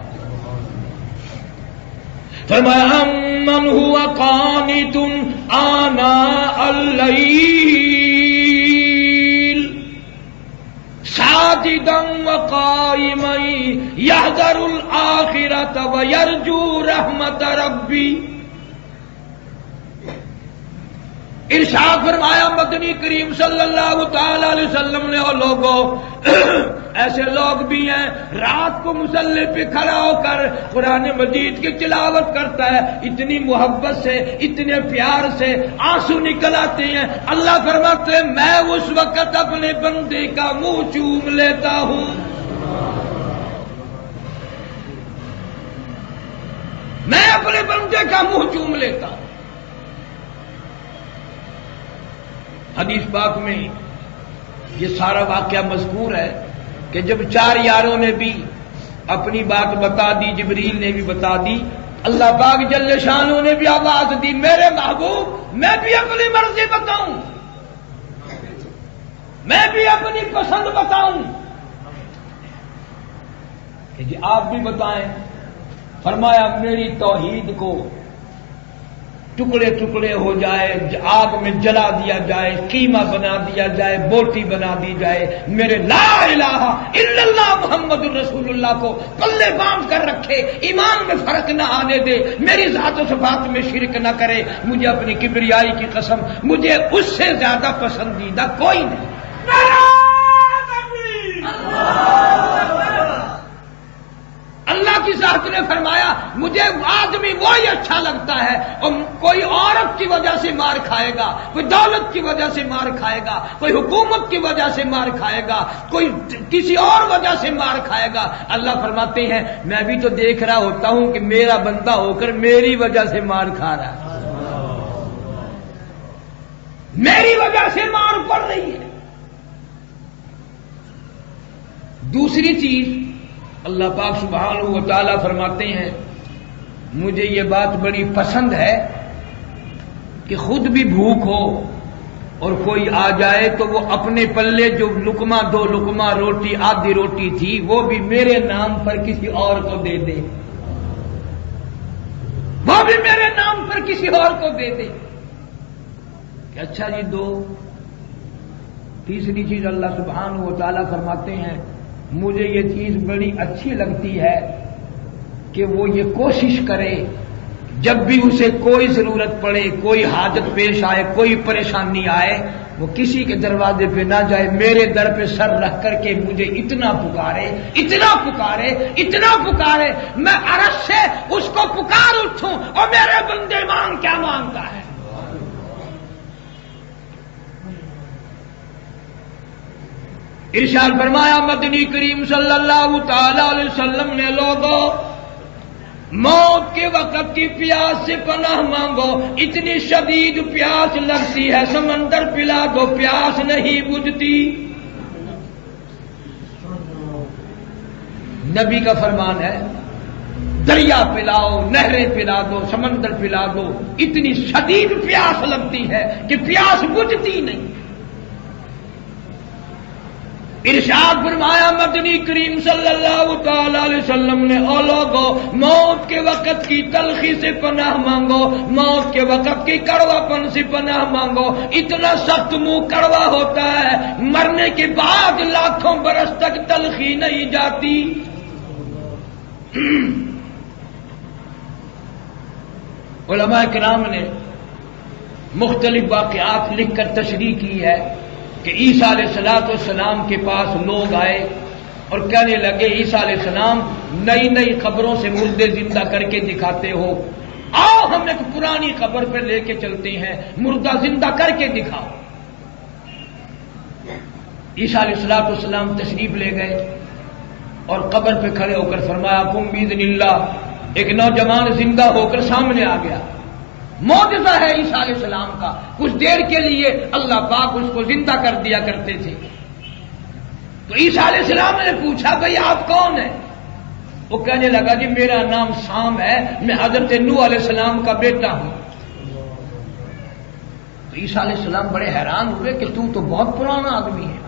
فرمایا من ہوا قانت آناء اللیل ساجدا وقائما یحذر الآخرۃ ویرجو رحمت ربی۔ ارشاد فرمایا مدنی کریم صلی اللہ تعالی علیہ وسلم نے، اور لوگوں ایسے لوگ بھی ہیں رات کو مصلی پہ کھڑا ہو کر قرآن مجید کی تلاوت کرتا ہے، اتنی محبت سے، اتنے پیار سے آنسو نکل آتے ہیں، اللہ فرماتے ہیں میں اس وقت اپنے بندے کا منہ چوم لیتا ہوں، میں اپنے بندے کا منہ چوم لیتا ہوں۔ حدیث پاک میں یہ سارا واقعہ مذکور ہے کہ جب چار یاروں نے بھی اپنی بات بتا دی، جبریل نے بھی بتا دی، اللہ پاک جل شانہ نے بھی آواز دی میرے محبوب میں بھی اپنی مرضی بتاؤں، میں بھی اپنی پسند بتاؤں کہ جی آپ بھی بتائیں۔ فرمایا میری توحید کو ٹکڑے ٹکڑے ہو جائے، آگ میں جلا دیا جائے، قیمہ بنا دیا جائے، بوٹی بنا دی جائے، میرے لا الہ الا اللہ محمد الرسول اللہ کو پلے باندھ کر رکھے، ایمان میں فرق نہ آنے دے، میری ذات و صفات میں شرک نہ کرے، مجھے اپنی کبریائی کی قسم مجھے اس سے زیادہ پسندیدہ کوئی نہیں۔ اللہ کی ذات نے فرمایا مجھے آدمی وہی اچھا لگتا ہے، اور کوئی عورت کی وجہ سے مار کھائے گا، کوئی دولت کی وجہ سے مار کھائے گا، کوئی حکومت کی وجہ سے مار کھائے گا، کوئی کسی اور وجہ سے مار کھائے گا، اللہ فرماتے ہیں میں بھی تو دیکھ رہا ہوتا ہوں کہ میرا بندہ ہو کر میری وجہ سے مار کھا رہا ہے، میری وجہ سے مار پڑ رہی ہے۔ دوسری چیز اللہ پاک سبحانہ و تعالی فرماتے ہیں مجھے یہ بات بڑی پسند ہے کہ خود بھی بھوک ہو اور کوئی آ جائے تو وہ اپنے پلے جو لقمہ دو لقمہ روٹی آدھی روٹی تھی وہ بھی میرے نام پر کسی اور کو دے دے، وہ بھی میرے نام پر کسی اور کو دے دے کہ اچھا جی دو۔ تیسری چیز اللہ سبحانہ و تعالی فرماتے ہیں مجھے یہ چیز بڑی اچھی لگتی ہے کہ وہ یہ کوشش کرے جب بھی اسے کوئی ضرورت پڑے، کوئی حاجت پیش آئے، کوئی پریشانی آئے، وہ کسی کے دروازے پہ نہ جائے، میرے در پہ سر رکھ کر کے مجھے اتنا پکارے، اتنا پکارے، اتنا پکارے، میں عرش سے اس کو پکار اٹھوں اور میرے بندے مانگ کیا مانگتا ہے۔ ارشاد فرمایا مدنی کریم صلی اللہ تعالی علیہ وسلم نے لوگوں موت کے وقت کی پیاس سے پناہ مانگو، اتنی شدید پیاس لگتی ہے سمندر پلا دو پیاس نہیں بجھتی۔ نبی کا فرمان ہے دریا پلاؤ، نہریں پلا دو، سمندر پلا دو، اتنی شدید پیاس لگتی ہے کہ پیاس بجھتی نہیں۔ ارشاد فرمایا مدنی کریم صلی اللہ تعالی علیہ وسلم نے، او لوگو موت کے وقت کی تلخی سے پناہ مانگو، موت کے وقت کی کڑوا پن سے پناہ مانگو، اتنا سخت منہ کڑوا ہوتا ہے، مرنے کے بعد لاکھوں برس تک تلخی نہیں جاتی۔ علماء کرام نے مختلف واقعات لکھ کر تشریح کی ہے کہ عیسیٰ علیہ السلام کے پاس لوگ آئے اور کہنے لگے، عیسیٰ علیہ السلام نئی نئی قبروں سے مردے زندہ کر کے دکھاتے ہو، آؤ ہم ایک پرانی قبر پہ لے کے چلتے ہیں، مردہ زندہ کر کے دکھاؤ۔ عیسیٰ علیہ السلام تشریف لے گئے اور قبر پہ کھڑے ہو کر فرمایا، قم بإذن اللہ، ایک نوجوان زندہ ہو کر سامنے آ گیا۔ معجزہ ہے عیسیٰ علیہ السلام کا، کچھ دیر کے لیے اللہ پاک اس کو زندہ کر دیا کرتے تھے۔ تو عیسیٰ علیہ السلام نے پوچھا، بھئی آپ کون ہیں؟ وہ کہنے لگا، جی میرا نام سام ہے، میں حضرت نوح علیہ السلام کا بیٹا ہوں۔ تو عیسیٰ علیہ السلام بڑے حیران ہوئے کہ تو بہت پرانا آدمی ہے،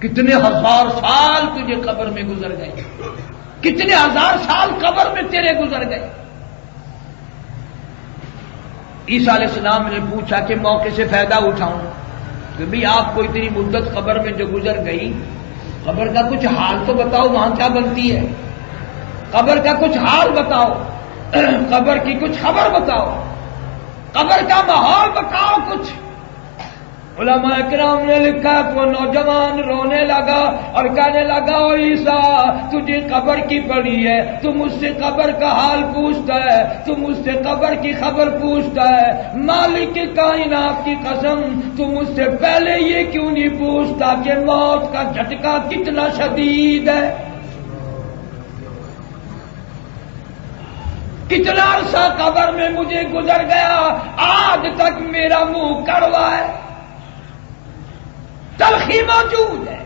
کتنے ہزار سال تجھے قبر میں گزر گئے، کتنے ہزار سال قبر میں تیرے گزر گئے۔ عیسیٰ علیہ السلام نے پوچھا کہ موقع سے فائدہ اٹھاؤں کہ بھئی آپ کو اتنی مدت قبر میں جو گزر گئی، قبر کا کچھ حال تو بتاؤ، وہاں کیا بنتی ہے، قبر کا کچھ حال بتاؤ، قبر کی کچھ خبر بتاؤ، قبر کا ماحول بتاؤ کچھ۔ علماء کرام نے لکھا کہ وہ نوجوان رونے لگا اور کہنے لگا، او عیسیٰ تجھے قبر کی پڑی ہے، تو مجھ سے قبر کا حال پوچھتا ہے، تو مجھ سے قبر کی خبر پوچھتا ہے، مالک کائنات کی قسم تو مجھ سے پہلے یہ کیوں نہیں پوچھتا کہ موت کا جھٹکا کتنا شدید ہے، کتنا عرصہ قبر میں مجھے گزر گیا، آج تک میرا منہ کڑوا ہے، تلخی موجود ہے۔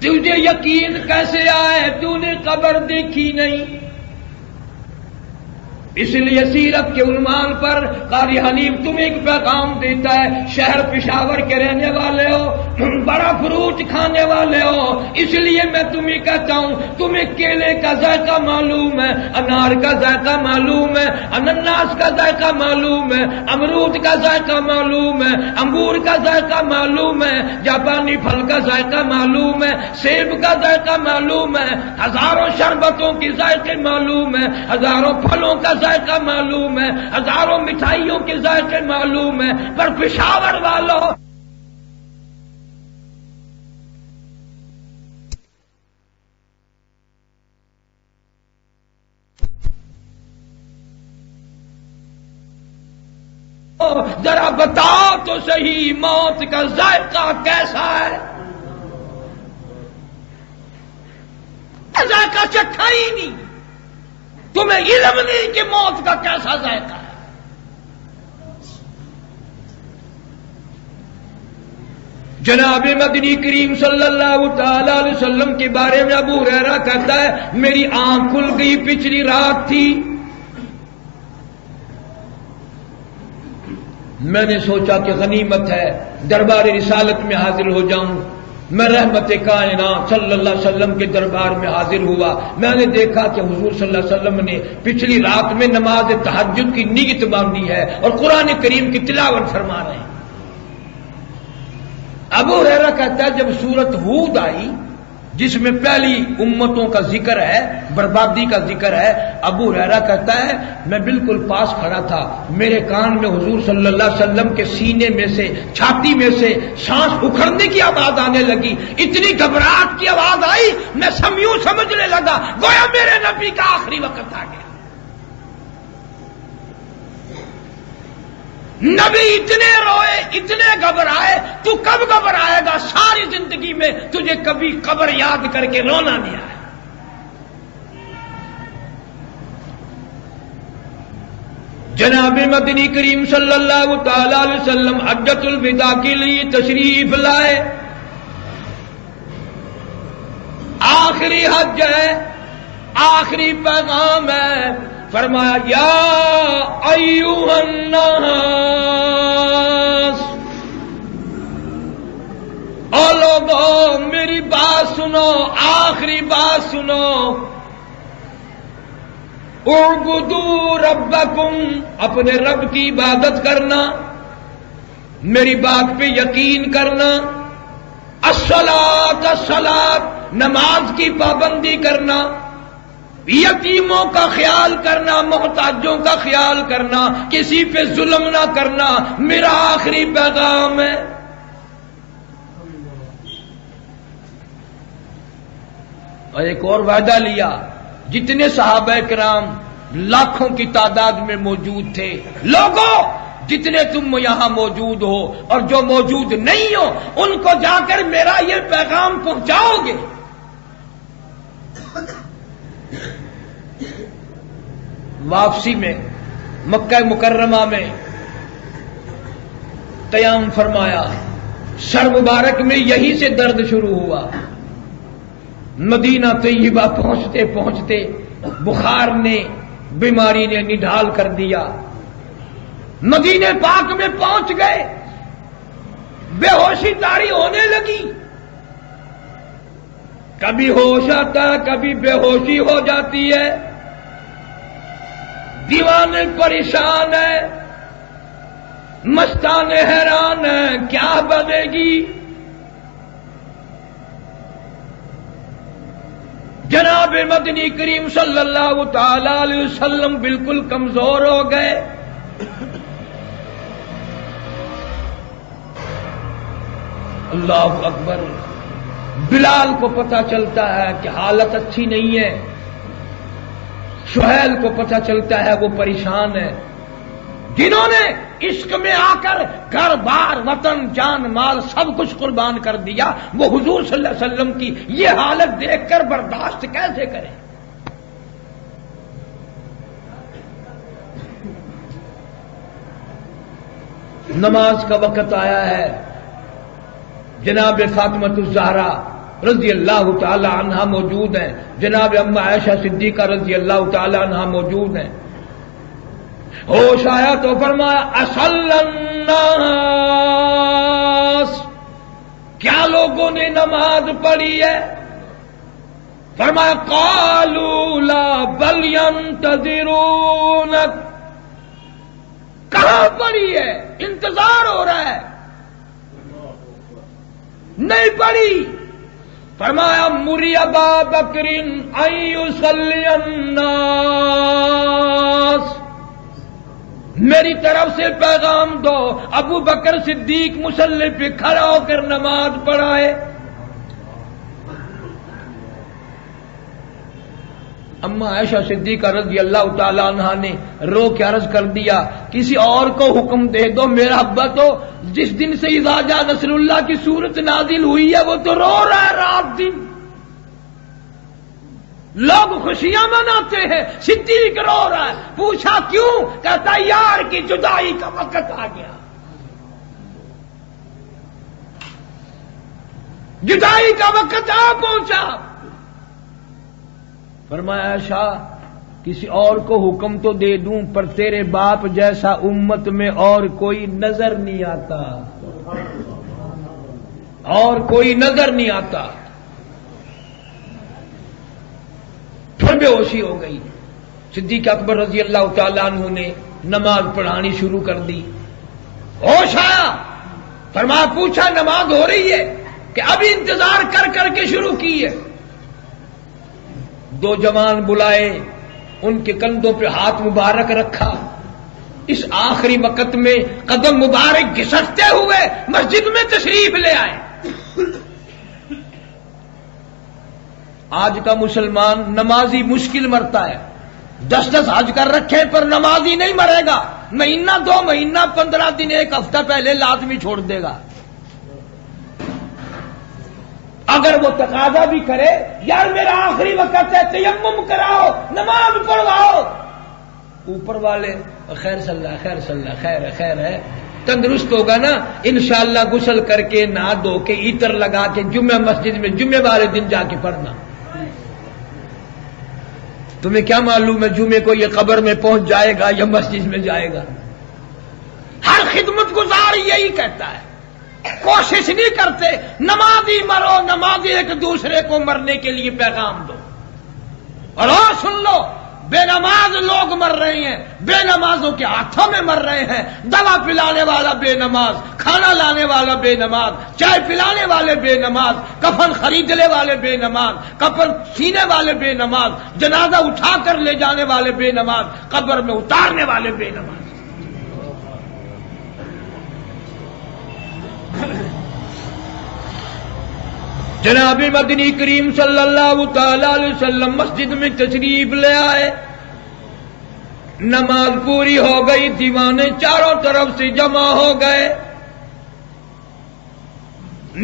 تجھے یقین کیسے آئے؟ تو نے قبر دیکھی نہیں۔ اس لیے سیرت کے عنوان پر قاری حنیف تمہیں ایک پیغام دیتا ہے، شہر پشاور کے رہنے والے ہو، بڑا فروٹ کھانے والے ہو، اس لیے میں تمہیں کہتا ہوں، تمہیں کیلے کا ذائقہ معلوم ہے، انار کا ذائقہ معلوم ہے، انناس کا ذائقہ معلوم ہے، امرود کا ذائقہ معلوم ہے، انگور کا ذائقہ معلوم ہے، جاپانی پھل کا ذائقہ معلوم ہے، سیب کا ذائقہ معلوم ہے، ہزاروں شربتوں کی ذائقے معلوم ہے، ہزاروں پھلوں کا ذائقہ معلوم ہے، ہزاروں مٹھائیوں کے ذائقے معلوم ہے، پر پشاور والوں ذرا بتاؤ تو صحیح موت کا ذائقہ کیسا ہے؟ ذائقہ چکھا ہی نہیں، تمہیں علم نہیں کہ موت کا کیسا ذائقہ ہے۔ جناب مدنی کریم صلی اللہ تعالی علیہ وسلم کے بارے میں ابو ہریرہ کہتا ہے، میری آنکھ کھل گئی، پچھلی رات تھی، میں نے سوچا کہ غنیمت ہے، دربار رسالت میں حاضر ہو جاؤں۔ میں رحمت کائنات صلی اللہ علیہ وسلم کے دربار میں حاضر ہوا، میں نے دیکھا کہ حضور صلی اللہ علیہ وسلم نے پچھلی رات میں نماز تہجد کی نیت باندھی ہے اور قرآن کریم کی تلاوت فرما رہے ہیں۔ ابو ہریرہ کہتا ہے، جب سورت ہود آئی جس میں پہلی امتوں کا ذکر ہے، بربادی کا ذکر ہے، ابو ہریرہ کہتا ہے میں بالکل پاس کھڑا تھا، میرے کان میں حضور صلی اللہ علیہ وسلم کے سینے میں سے، چھاتی میں سے سانس اکھڑنے کی آواز آنے لگی، اتنی گھبراہٹ کی آواز آئی، میں یوں سمجھنے لگا گویا میرے نبی کا آخری وقت آ گیا۔ نبی اتنے روئے، اتنے گھبرائے، تو کب گھبرائے گا؟ ساری زندگی میں تجھے کبھی قبر یاد کر کے رونا نہیں آیا۔ جناب مدنی کریم صلی اللہ تعالی علیہ وسلم حجۃ الوداع کے لیے تشریف لائے، آخری حج ہے، آخری پیغام ہے، فرمایا یا ایھا الناس اور لوگوں میری بات سنو، آخری بات سنو، اعبدوا ربکم، اپنے رب کی عبادت کرنا، میری بات پہ یقین کرنا، الصلاۃ الصلاۃ، نماز کی پابندی کرنا، یتیموں کا خیال کرنا، محتاجوں کا خیال کرنا، کسی پہ ظلم نہ کرنا، میرا آخری پیغام ہے۔ اور ایک اور وعدہ لیا، جتنے صحابہ کرام لاکھوں کی تعداد میں موجود تھے، لوگوں جتنے تم یہاں موجود ہو اور جو موجود نہیں ہو، ان کو جا کر میرا یہ پیغام پہنچاؤ گے۔ واپسی میں مکہ مکرمہ میں قیام فرمایا، سر مبارک میں یہی سے درد شروع ہوا۔ مدینہ طیبہ پہنچتے پہنچتے بخار نے، بیماری نے نڈھال کر دیا۔ مدینہ پاک میں پہنچ گئے، بے ہوشی طاری ہونے لگی، کبھی ہوش آتا ہے، کبھی بے ہوشی ہو جاتی ہے، دیوانے پریشان ہے، مستانے حیران ہے، کیا بنے گی؟ جناب مدنی کریم صلی اللہ تعالی علیہ وسلم بالکل کمزور ہو گئے۔ اللہ اکبر، بلال کو پتہ چلتا ہے کہ حالت اچھی نہیں ہے، سہیل کو پتہ چلتا ہے وہ پریشان ہے، جنہوں نے عشق میں آ کر گھر بار وطن جان مال سب کچھ قربان کر دیا، وہ حضور صلی اللہ علیہ وسلم کی یہ حالت دیکھ کر برداشت کیسے کریں؟ نماز کا وقت آیا ہے، جناب فاطمہ الزہرا رضی اللہ تعالی عنہا موجود ہیں، جناب اما عائشہ صدیقہ رضی اللہ تعالی عنہا موجود ہیں۔ ہوش آیا تو فرمایا اصل الناس، کیا لوگوں نے نماز پڑھی ہے؟ فرمایا قالوا لا بل ينتظرونک، کہاں پڑھی ہے؟ انتظار ہو رہا ہے، نہیں پڑھی۔ فرمایا مری ابا بکر ان یصلی الناس، میری طرف سے پیغام دو ابو بکر صدیق مصلی پہ کھڑا ہو کر نماز پڑھائے۔ اما عائشہ صدیقہ رضی اللہ تعالی عنہا نے رو کے عرض کر دیا، کسی اور کو حکم دے دو، میرا ابا تو جس دن سے اذا جاء نصر اللہ کی صورت نازل ہوئی ہے وہ تو رو رہا ہے رات دن، لوگ خوشیاں مناتے ہیں، صدیق رو رہا ہے۔ پوچھا کیوں؟ کہتا یار کی جدائی کا وقت آ گیا، جدائی کا وقت آ پہنچا۔ فرمایا شاہ کسی اور کو حکم تو دے دوں، پر تیرے باپ جیسا امت میں اور کوئی نظر نہیں آتا، اور کوئی نظر نہیں آتا۔ پھر بے ہوشی ہو گئی، صدیق اکبر رضی اللہ تعالیٰ عنہ نے نماز پڑھانی شروع کر دی۔ ہوش آیا، فرمایا پوچھا نماز ہو رہی ہے کہ ابھی انتظار کر کر کے شروع کی ہے؟ دو جوان بلائے، ان کے کندھوں پہ ہاتھ مبارک رکھا، اس آخری وقت میں قدم مبارک گھسٹتے ہوئے مسجد میں تشریف لے آئے۔ آج کا مسلمان نمازی مشکل مرتا ہے، 10 حج کر رکھے پر نمازی نہیں مرے گا، مہینہ 2 مہینہ 15 دن 1 ہفتہ پہلے لازمی چھوڑ دے گا۔ اگر وہ تقاضا بھی کرے یار میرا آخری وقت ہے تیمم کراؤ نماز پڑھواؤ، اوپر والے خیر صلی اللہ خیر صلی اللہ خیر خیر ہے، تندرست ہوگا نا انشاءاللہ غسل کر کے نہا دھو کے عطر لگا کے جمعہ مسجد میں جمعے والے دن جا کے پڑھنا۔ تمہیں کیا معلوم ہے جمعے کو یہ قبر میں پہنچ جائے گا یا مسجد میں جائے گا؟ ہر خدمت گزار یہی کہتا ہے کوشش نہیں کرتے نمازی مرو، نمازی ایک دوسرے کو مرنے کے لیے پیغام دو. اور سن لو، بے نماز لوگ مر رہے ہیں، بے نمازوں کے ہاتھوں میں مر رہے ہیں. دوا پلانے والا بے نماز، کھانا لانے والا بے نماز، چائے پلانے والے بے نماز، کفن خریدنے والے بے نماز، کفن سینے والے بے نماز، جنازہ اٹھا کر لے جانے والے بے نماز، قبر میں اتارنے والے بے نماز. جناب مدنی کریم صلی اللہ تعالی علیہ وسلم مسجد میں تشریف لے آئے. نماز پوری ہو گئی، دیوانے چاروں طرف سے جمع ہو گئے.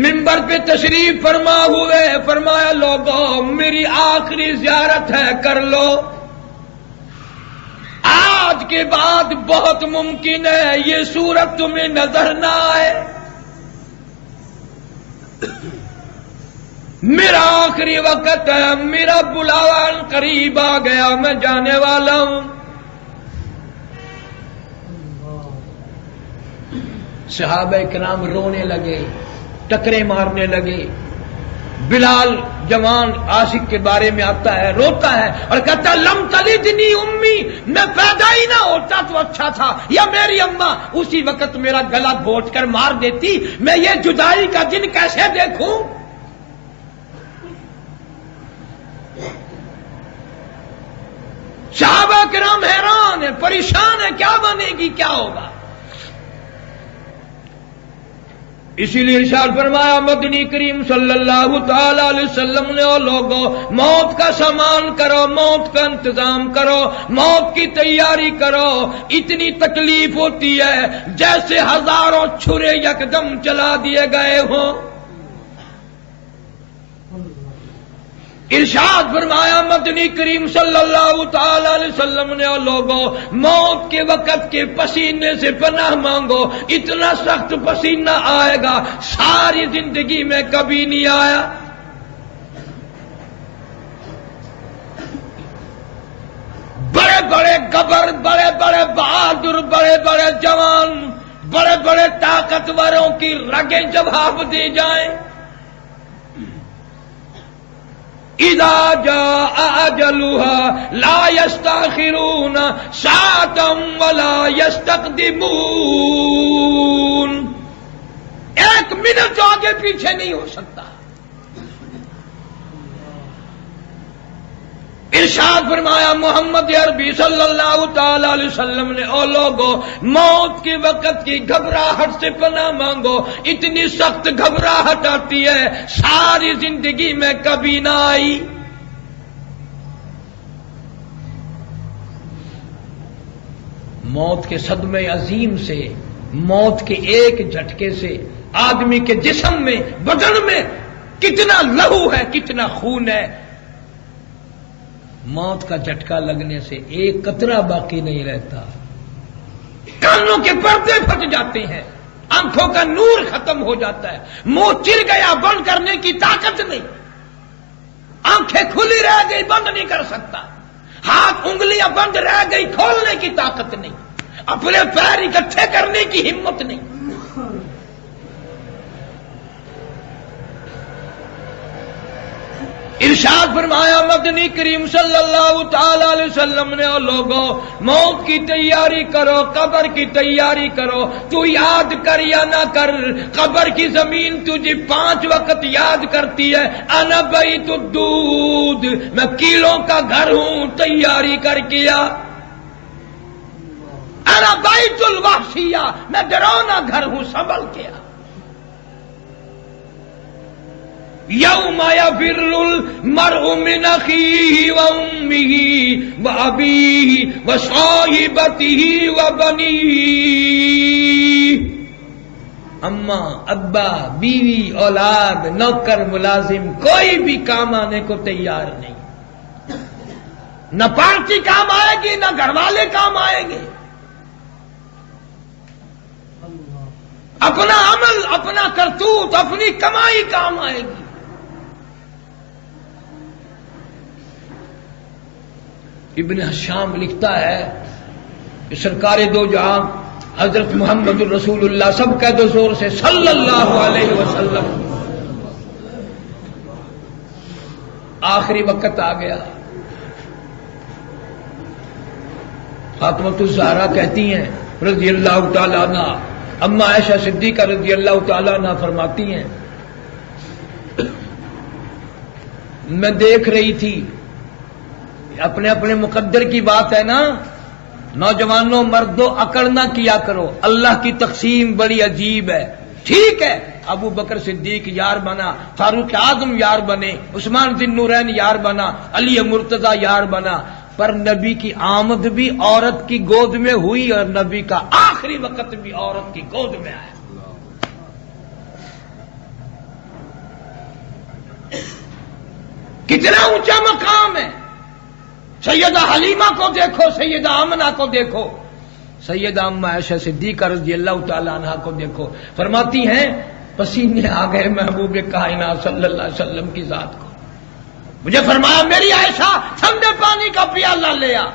منبر پہ تشریف فرما ہوئے، فرمایا لوگوں میری آخری زیارت ہے، کر لو. آج کے بعد بہت ممکن ہے یہ صورت تمہیں نظر نہ آئے. میرا آخری وقت ہے، میرا بلاوا قریب آ گیا، میں جانے والا ہوں. صحابہ کرام رونے لگے، ٹکرے مارنے لگے. بلال جوان عاشق کے بارے میں آتا ہے، روتا ہے اور کہتا ہے لم تلدنی امی، میں پیدا ہی نہ ہوتا تو اچھا تھا، یا میری اماں اسی وقت میرا گلا گھونٹ کر مار دیتی، میں یہ جدائی کا دن کیسے دیکھوں. صحابہ کرام حیران ہیں، پریشان ہیں، کیا بنے گی، کیا ہوگا. اسی لیے ارشاد فرمایا مدنی کریم صلی اللہ تعالی علیہ وسلم نے، او لوگوں موت کا سامان کرو، موت کا انتظام کرو، موت کی تیاری کرو. اتنی تکلیف ہوتی ہے جیسے ہزاروں چھرے یکدم چلا دیے گئے ہوں. ارشاد فرمایا مدنی کریم صلی اللہ تعالی علیہ وسلم نے، اور لوگوں موت کے وقت کے پسینے سے پناہ مانگو. اتنا سخت پسینہ آئے گا ساری زندگی میں کبھی نہیں آیا. بڑے بڑے گبر، بڑے بڑے بہادر، بڑے بڑے جوان، بڑے بڑے طاقتوروں کی رگیں جواب دی جائیں. اذا جاء اجلها لا يستأخرون ساعة ولا يستقدمون. ایک منٹ آگے پیچھے نہیں ہو سکتا. ارشاد فرمایا محمد عربی صلی اللہ تعالی علیہ وسلم نے، او لوگو موت کے وقت کی گھبراہٹ سے پناہ مانگو. اتنی سخت گھبراہٹ آتی ہے ساری زندگی میں کبھی نہ آئی. موت کے صدمے عظیم سے، موت کے ایک جھٹکے سے آدمی کے جسم میں، بدن میں کتنا لہو ہے، کتنا خون ہے. موت کا جھٹکا لگنے سے ایک قطرہ باقی نہیں رہتا. کانوں کے پردے پھٹ جاتے ہیں، آنکھوں کا نور ختم ہو جاتا ہے، منہ چر گیا بند کرنے کی طاقت نہیں، آنکھیں کھلی رہ گئی بند نہیں کر سکتا، ہاتھ انگلیاں بند رہ گئی کھولنے کی طاقت نہیں، اپنے پیر اکٹھے کرنے کی ہمت نہیں. ارشاد فرمایا مدنی کریم صلی اللہ تعالی علیہ وسلم نے، اور لوگوں موت کی تیاری کرو، قبر کی تیاری کرو. تو یاد کر یا نہ کر، قبر کی زمین تجھے 5 وقت یاد کرتی ہے. انا بیت الدود، میں کیلوں کا گھر ہوں، تیاری کر کیا. انا بیت الوحشیہ، میں ڈرونا گھر ہوں، سنبھل کیا. یوم یفر المرء من اخیہ وامہ وابیہ وصاحبتہ وبنیہ. اماں، ابا، بیوی، اولاد، نوکر، ملازم، کوئی بھی کام آنے کو تیار نہیں. نہ پارٹی کام آئے گی، نہ گھر والے کام آئیں گے. اپنا عمل، اپنا کرتوت، اپنی کمائی کام آئے گی. ابن حشام لکھتا ہے کہ سرکار دو جہاں حضرت محمد الرسول اللہ، سب کہہ دو زور سے صلی اللہ علیہ وسلم۔ آخری وقت آ گیا، فاطمہ الزہرا کہتی ہیں رضی اللہ تعالیٰ عنہ، اما عائشہ صدیقہ رضی اللہ تعالیٰ عنہ فرماتی ہیں میں دیکھ رہی تھی، اپنے اپنے مقدر کی بات ہے نا، نوجوانوں مردوں عقل نہ کیا کرو، اللہ کی تقسیم بڑی عجیب ہے۔ ٹھیک ہے ابو بکر صدیق یار بنا، فاروق اعظم یار بنے، عثمان ذی النورین یار بنا، علی مرتضی یار بنا، پر نبی کی آمد بھی عورت کی گود میں ہوئی اور نبی کا آخری وقت بھی عورت کی گود میں آیا۔ کتنا اونچا مقام ہے۔ سیدہ حلیمہ کو دیکھو، سیدہ آمنہ کو دیکھو، سیدہ اما عائشہ صدیقہ رضی اللہ تعالی عنہا کو دیکھو، فرماتی ہیں پسینے آ گئے محبوب کائنات صلی اللہ علیہ وسلم کی ذات کو۔ مجھے فرمایا میری عائشہ ٹھنڈے پانی کا پیالہ لے آ۔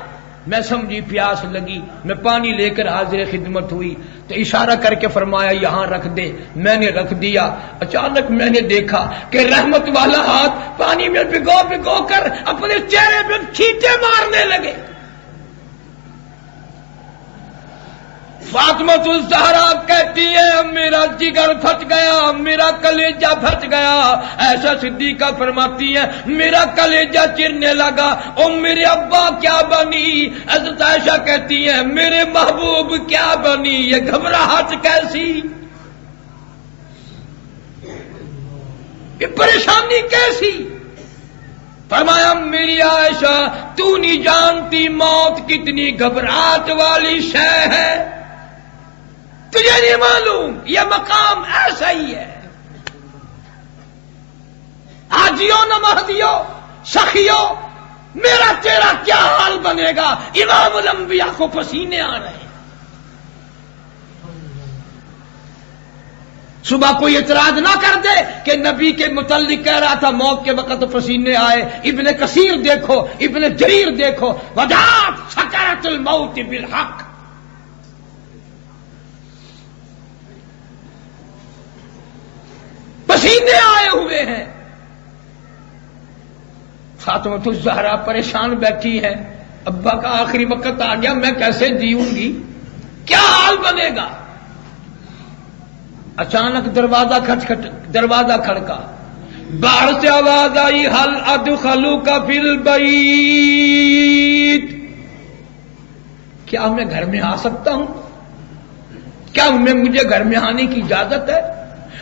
میں سمجھی پیاس لگی، میں پانی لے کر حاضر خدمت ہوئی تو اشارہ کر کے فرمایا یہاں رکھ دے، میں نے رکھ دیا۔ اچانک میں نے دیکھا کہ رحمت والا ہاتھ پانی میں بھگو بھگو کر اپنے چہرے پہ چھینٹے مارنے لگے۔ فاطمہ الزہرا کہتی ہے میرا جگر پھٹ گیا، میرا کلیجہ پھٹ گیا۔ عائشہ صدیقہ فرماتی ہے میرا کلیجہ چرنے لگا، او میرے ابا کیا بنی؟ حضرت عائشہ کہتی ہے میرے محبوب کیا بنی؟ یہ گھبراہٹ کیسی، یہ پریشانی کیسی؟ فرمایا میری عائشہ تو نہیں جانتی موت کتنی گھبراہٹ والی شے ہے، تجھے نہیں معلوم، یہ مقام ایسا ہی ہے۔ حاجیوں نمہدیوں سخیوں، میرا تیرا کیا حال بنے گا؟ امام الانبیاء کو پسینے آ رہے ہیں۔ صبح کوئی اعتراض نہ کر دے کہ نبی کے متعلق کہہ رہا تھا موت کے وقت پسینے آئے۔ ابن کثیر دیکھو، ابن جریر دیکھو، وجاءت سکرۃ الموت بالحق، پسینے آئے ہوئے ہیں۔ فاطمہ الزہرا پریشان بیٹھی ہے، ابا کا آخری وقت آ گیا، میں کیسے جیوں گی، کیا حال بنے گا؟ اچانک دروازہ کھڑکا، باہر سے آواز آئی حل ادخلوک فی البیت، کیا میں گھر میں آ سکتا ہوں؟ کیا مجھے گھر میں آنے کی اجازت ہے؟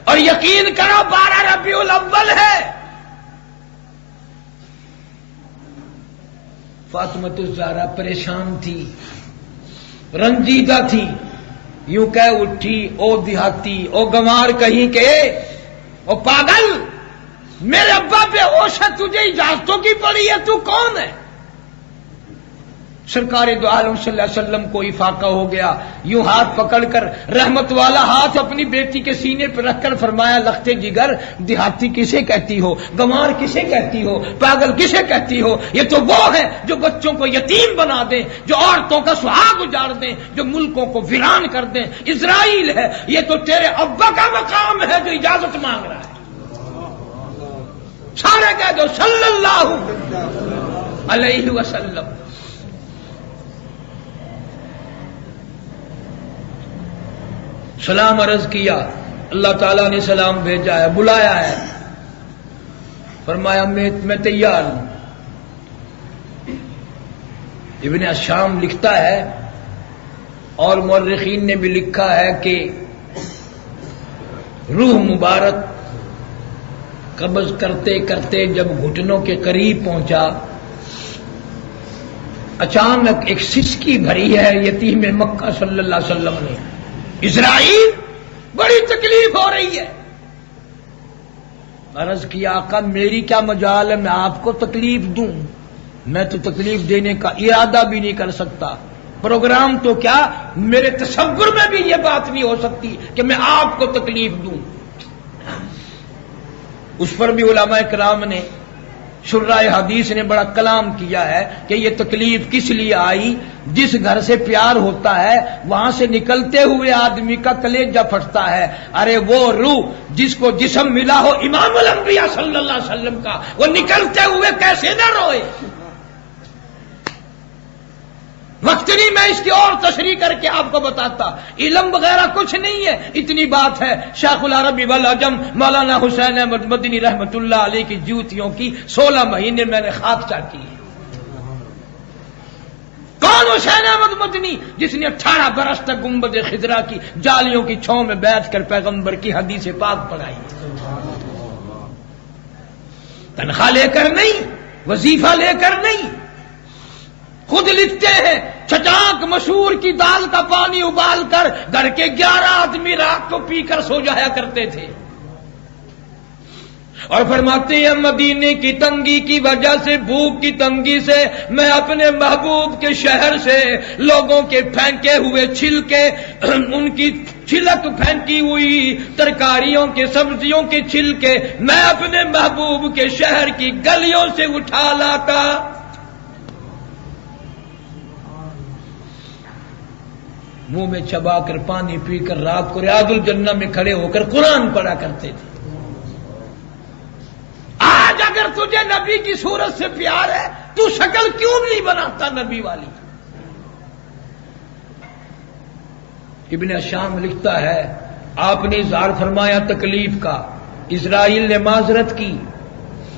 اور یقین کرو 12 ربیع الاول ہے۔ فاطمہ الزہرا پریشان تھی، رنجیدہ تھی، یوں کہہ اٹھی او دیہاتی، او گنوار کہیں کے، او پاگل، میرے ابا بے ہوش ہے، تجھے اجازتوں کی پڑی ہے، تو کون ہے؟ سرکار دو عالم صلی اللہ علیہ وسلم کو افاقہ ہو گیا، یوں ہاتھ پکڑ کر رحمت والا ہاتھ اپنی بیٹی کے سینے پر رکھ کر فرمایا لختے جگر، دیہاتی کسے کہتی ہو، گنوار کسے کہتی ہو، پاگل کسے کہتی ہو؟ یہ تو وہ ہے جو بچوں کو یتیم بنا دیں، جو عورتوں کا سہاگ اجاڑ دیں، جو ملکوں کو ویران کر دیں۔ اسرائیل ہے، یہ تو تیرے ابا کا مقام ہے جو اجازت مانگ رہا ہے۔ سارے کہہ دو صلی اللہ علیہ وسلم۔ سلام عرض کیا، اللہ تعالیٰ نے سلام بھیجا ہے، بلایا ہے، فرمایا میں تیار ہوں۔ ابن الشام لکھتا ہے اور مورخین نے بھی لکھا ہے کہ روح مبارک قبض کرتے کرتے جب گھٹنوں کے قریب پہنچا، اچانک ایک سسکی بھری ہے یتیم مکہ صلی اللہ علیہ وسلم نے، اسرائیل بڑی تکلیف ہو رہی ہے۔ عرض کیا آقا میری کیا مجال ہے، میں آپ کو تکلیف دوں؟ میں تو تکلیف دینے کا ارادہ بھی نہیں کر سکتا، پروگرام تو کیا میرے تصور میں بھی یہ بات نہیں ہو سکتی کہ میں آپ کو تکلیف دوں۔ اس پر بھی علماء کرام نے شرائے حدیث نے بڑا کلام کیا ہے کہ یہ تکلیف کس لیے آئی. جس گھر سے پیار ہوتا ہے وہاں سے نکلتے ہوئے آدمی کا کلیجہ پھٹتا ہے. ارے وہ روح جس کو جسم ملا ہو امام الانبیاء صلی اللہ علیہ وسلم کا، وہ نکلتے ہوئے کیسے نہ روئے. وقت نہیں میں اس کی اور تشریح کر کے آپ کو بتاتا. علم وغیرہ کچھ نہیں ہے، اتنی بات ہے. شیخ العربی والعجم مولانا حسین احمد مدنی رحمت اللہ علیہ کی جوتیوں کی 16 مہینے میں نے خاکچہ کی. کون حسین احمد مدنی جس نے 18 برس تک گنبد خضرا کی جالیوں کی چھاؤں میں بیٹھ کر پیغمبر کی حدیث پاک پڑھائی. تنخواہ لے کر نہیں، وظیفہ لے کر نہیں. خود لکھتے ہیں چھچانک مسور کی دال کا پانی ابال کر گھر کے 11 آدمی رات کو پی کر سو جایا کرتے تھے. اور فرماتے ہیں مدینے کی تنگی کی وجہ سے، بھوک کی تنگی سے، میں اپنے محبوب کے شہر سے لوگوں کے پھینکے ہوئے چھلکے، ان کی چھلک پھینکی ہوئی ترکاریوں کے، سبزیوں کے چھلکے میں اپنے محبوب کے شہر کی گلیوں سے اٹھا لاتا. منہ میں چبا کر پانی پی کر رات کو ریاض الجنہ میں کھڑے ہو کر قرآن پڑھا کرتے تھے. آج اگر تجھے نبی کی صورت سے پیار ہے تو شکل کیوں نہیں بناتا نبی والی؟ ابن شام لکھتا ہے آپ نے اظہار فرمایا تکلیف کا. اسرائیل نے معذرت کی،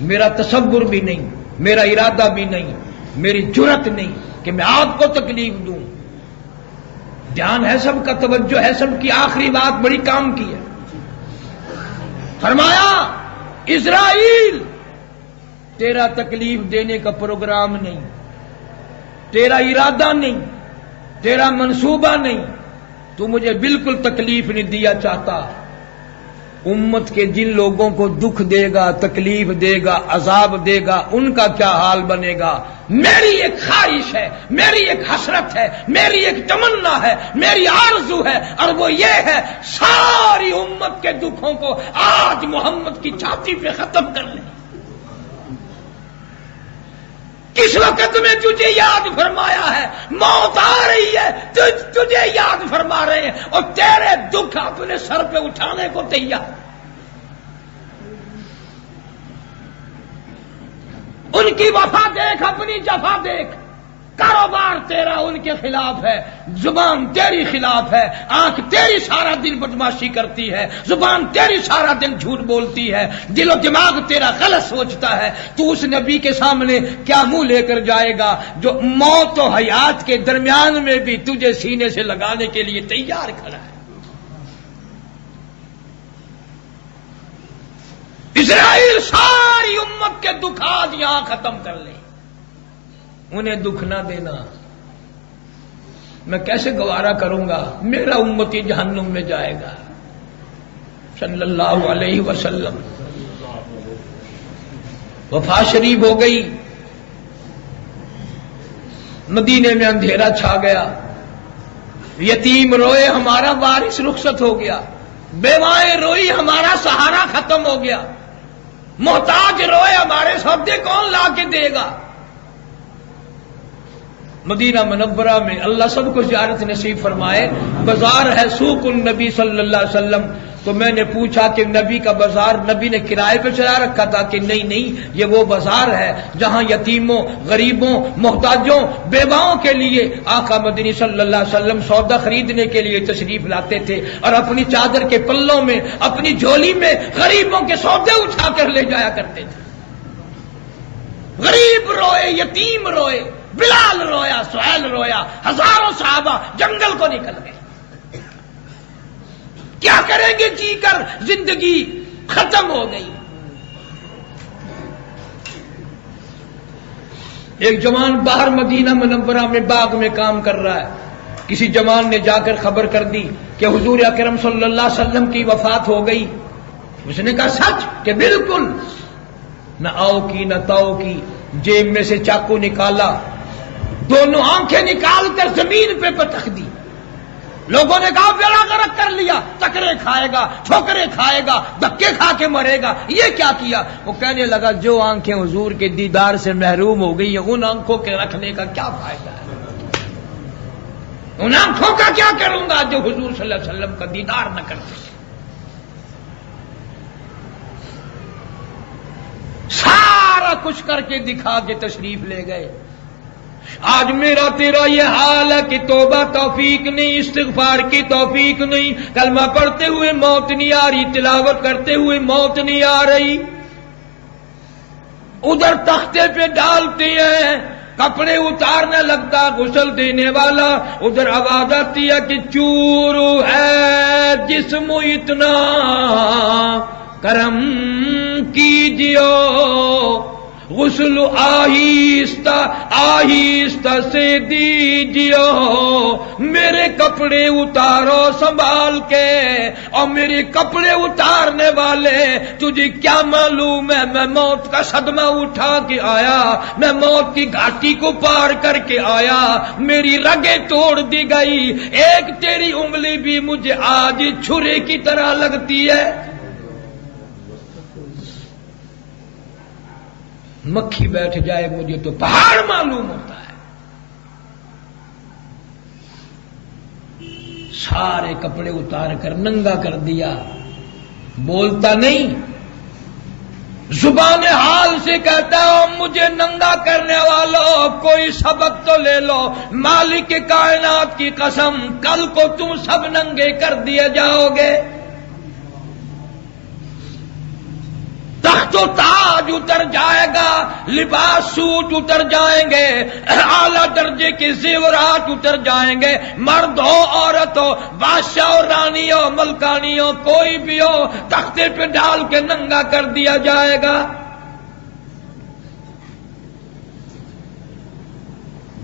میرا تصور بھی نہیں، میرا ارادہ بھی نہیں، میری جرت نہیں کہ میں آپ کو تکلیف دوں. دھیان ہے سب کا، توجہ ہے سب کی. آخری بات بڑی کام کی ہے. فرمایا اسرائیل تیرا تکلیف دینے کا پروگرام نہیں، تیرا ارادہ نہیں، تیرا منصوبہ نہیں، تو مجھے بالکل تکلیف نہیں دیا چاہتا. امت کے جن لوگوں کو دکھ دے گا، تکلیف دے گا، عذاب دے گا، ان کا کیا حال بنے گا. میری ایک خواہش ہے، میری ایک حسرت ہے، میری ایک تمنا ہے، میری آرزو ہے، اور وہ یہ ہے ساری امت کے دکھوں کو آج محمد کی چھاتی پہ ختم کر لیں. کس وقت میں تجھے یاد فرمایا ہے، موت آ رہی ہے، تجھے یاد فرما رہے ہیں اور تیرے دکھ اپنے سر پہ اٹھانے کو تیار. ان کی وفا دیکھ، اپنی جفا دیکھ. کاروبار تیرا ان کے خلاف ہے، زبان تیری خلاف ہے، آنکھ تیری سارا دن بدماشی کرتی ہے، زبان تیری سارا دن جھوٹ بولتی ہے، دل و دماغ تیرا غلط سوچتا ہے. تو اس نبی کے سامنے کیا منہ لے کر جائے گا جو موت و حیات کے درمیان میں بھی تجھے سینے سے لگانے کے لیے تیار کھڑا ہے. اسرائیل ساری امت کے دکھ آج یہاں ختم کر لے، انہیں دکھ نہ دینا. میں کیسے گوارا کروں گا، میرا امتی جہنم میں جائے گا. صلی اللہ علیہ وسلم. وفات شریف ہو گئی، مدینے میں اندھیرا چھا گیا. یتیم روئے ہمارا وارث رخصت ہو گیا، بیوائیں روئی ہمارا سہارا ختم ہو گیا، محتاج روئے ہمارے سودے کون لا کے دے گا. مدینہ منورہ میں اللہ سب کو زیارت نصیب فرمائے. بازار ہے سوق النبی صلی اللہ علیہ وسلم. تو میں نے پوچھا کہ نبی کا بازار نبی نے کرائے پہ چلا رکھا تھا کہ نہیں، یہ وہ بازار ہے جہاں یتیموں، غریبوں، محتاجوں، بیواؤں کے لیے آقا مدنی صلی اللہ علیہ وسلم سودا خریدنے کے لیے تشریف لاتے تھے اور اپنی چادر کے پلوں میں، اپنی جھولی میں غریبوں کے سودے اٹھا کر لے جایا کرتے تھے. غریب روئے، یتیم روئے، بلال رویا، سہیل رویا، ہزاروں صحابہ جنگل کو نکل گئے. کیا کریں گے جی کر، زندگی ختم ہو گئی. ایک جوان باہر مدینہ منورہ میں باغ میں کام کر رہا ہے. کسی جوان نے جا کر خبر کر دی کہ حضور اکرم صلی اللہ علیہ وسلم کی وفات ہو گئی. اس نے کہا سچ؟ کہ بالکل. نہ آؤ کی نہ تاؤ کی، جیب میں سے چاقو نکالا، دونوں آنکھیں نکال کر زمین پہ پٹک دی. لوگوں نے کہا بیڑا غرق کر لیا، چکرے کھائے گا، ٹھوکرے کھائے گا، دھکے کھا کے مرے گا، یہ کیا کیا؟ وہ کہنے لگا جو آنکھیں حضور کے دیدار سے محروم ہو گئی ہیں ان آنکھوں کے رکھنے کا کیا فائدہ ہے؟ ان آنکھوں کا کیا کروں گا جو حضور صلی اللہ علیہ وسلم کا دیدار نہ کرتے؟ سارا کچھ کر کے دکھا کے تشریف لے گئے۔ آج میرا تیرا یہ حال ہے کہ توبہ توفیق نہیں، استغفار کی توفیق نہیں، کلمہ پڑھتے ہوئے موت نہیں آ رہی، تلاوت کرتے ہوئے موت نہیں آ رہی۔ ادھر تختے پہ ڈالتے ہیں، کپڑے اتارنے لگتا غسل دینے والا، ادھر آواز آتی ہے کہ چور ہے جسم اتنا کرم کیجیو، غسل آہستہ آہستہ سے دیجیو، میرے کپڑے اتارو سنبھال کے، اور میرے کپڑے اتارنے والے تجھے کیا معلوم ہے میں موت کا صدمہ اٹھا کے آیا، میں موت کی گھاٹی کو پار کر کے آیا، میری رگیں توڑ دی گئی، ایک تیری انگلی بھی مجھے آج چھرے کی طرح لگتی ہے۔ مکھی بیٹھ جائے مجھے تو پہاڑ معلوم ہوتا ہے۔ سارے کپڑے اتار کر ننگا کر دیا، بولتا نہیں، زبان حال سے کہتا ہے مجھے ننگا کرنے والوں کوئی سبق تو لے لو، مالک کائنات کی قسم کل کو تم سب ننگے کر دیے جاؤ گے۔ تخت و تاج اتر جائے گا، لباس سوٹ اتر جائیں گے، اعلیٰ درجے کے زیورات اتر جائیں گے، مرد ہو عورت ہو، بادشاہ ہو رانی ہو ملکانی ہو کوئی بھی ہو، تختے پہ ڈال کے ننگا کر دیا جائے گا۔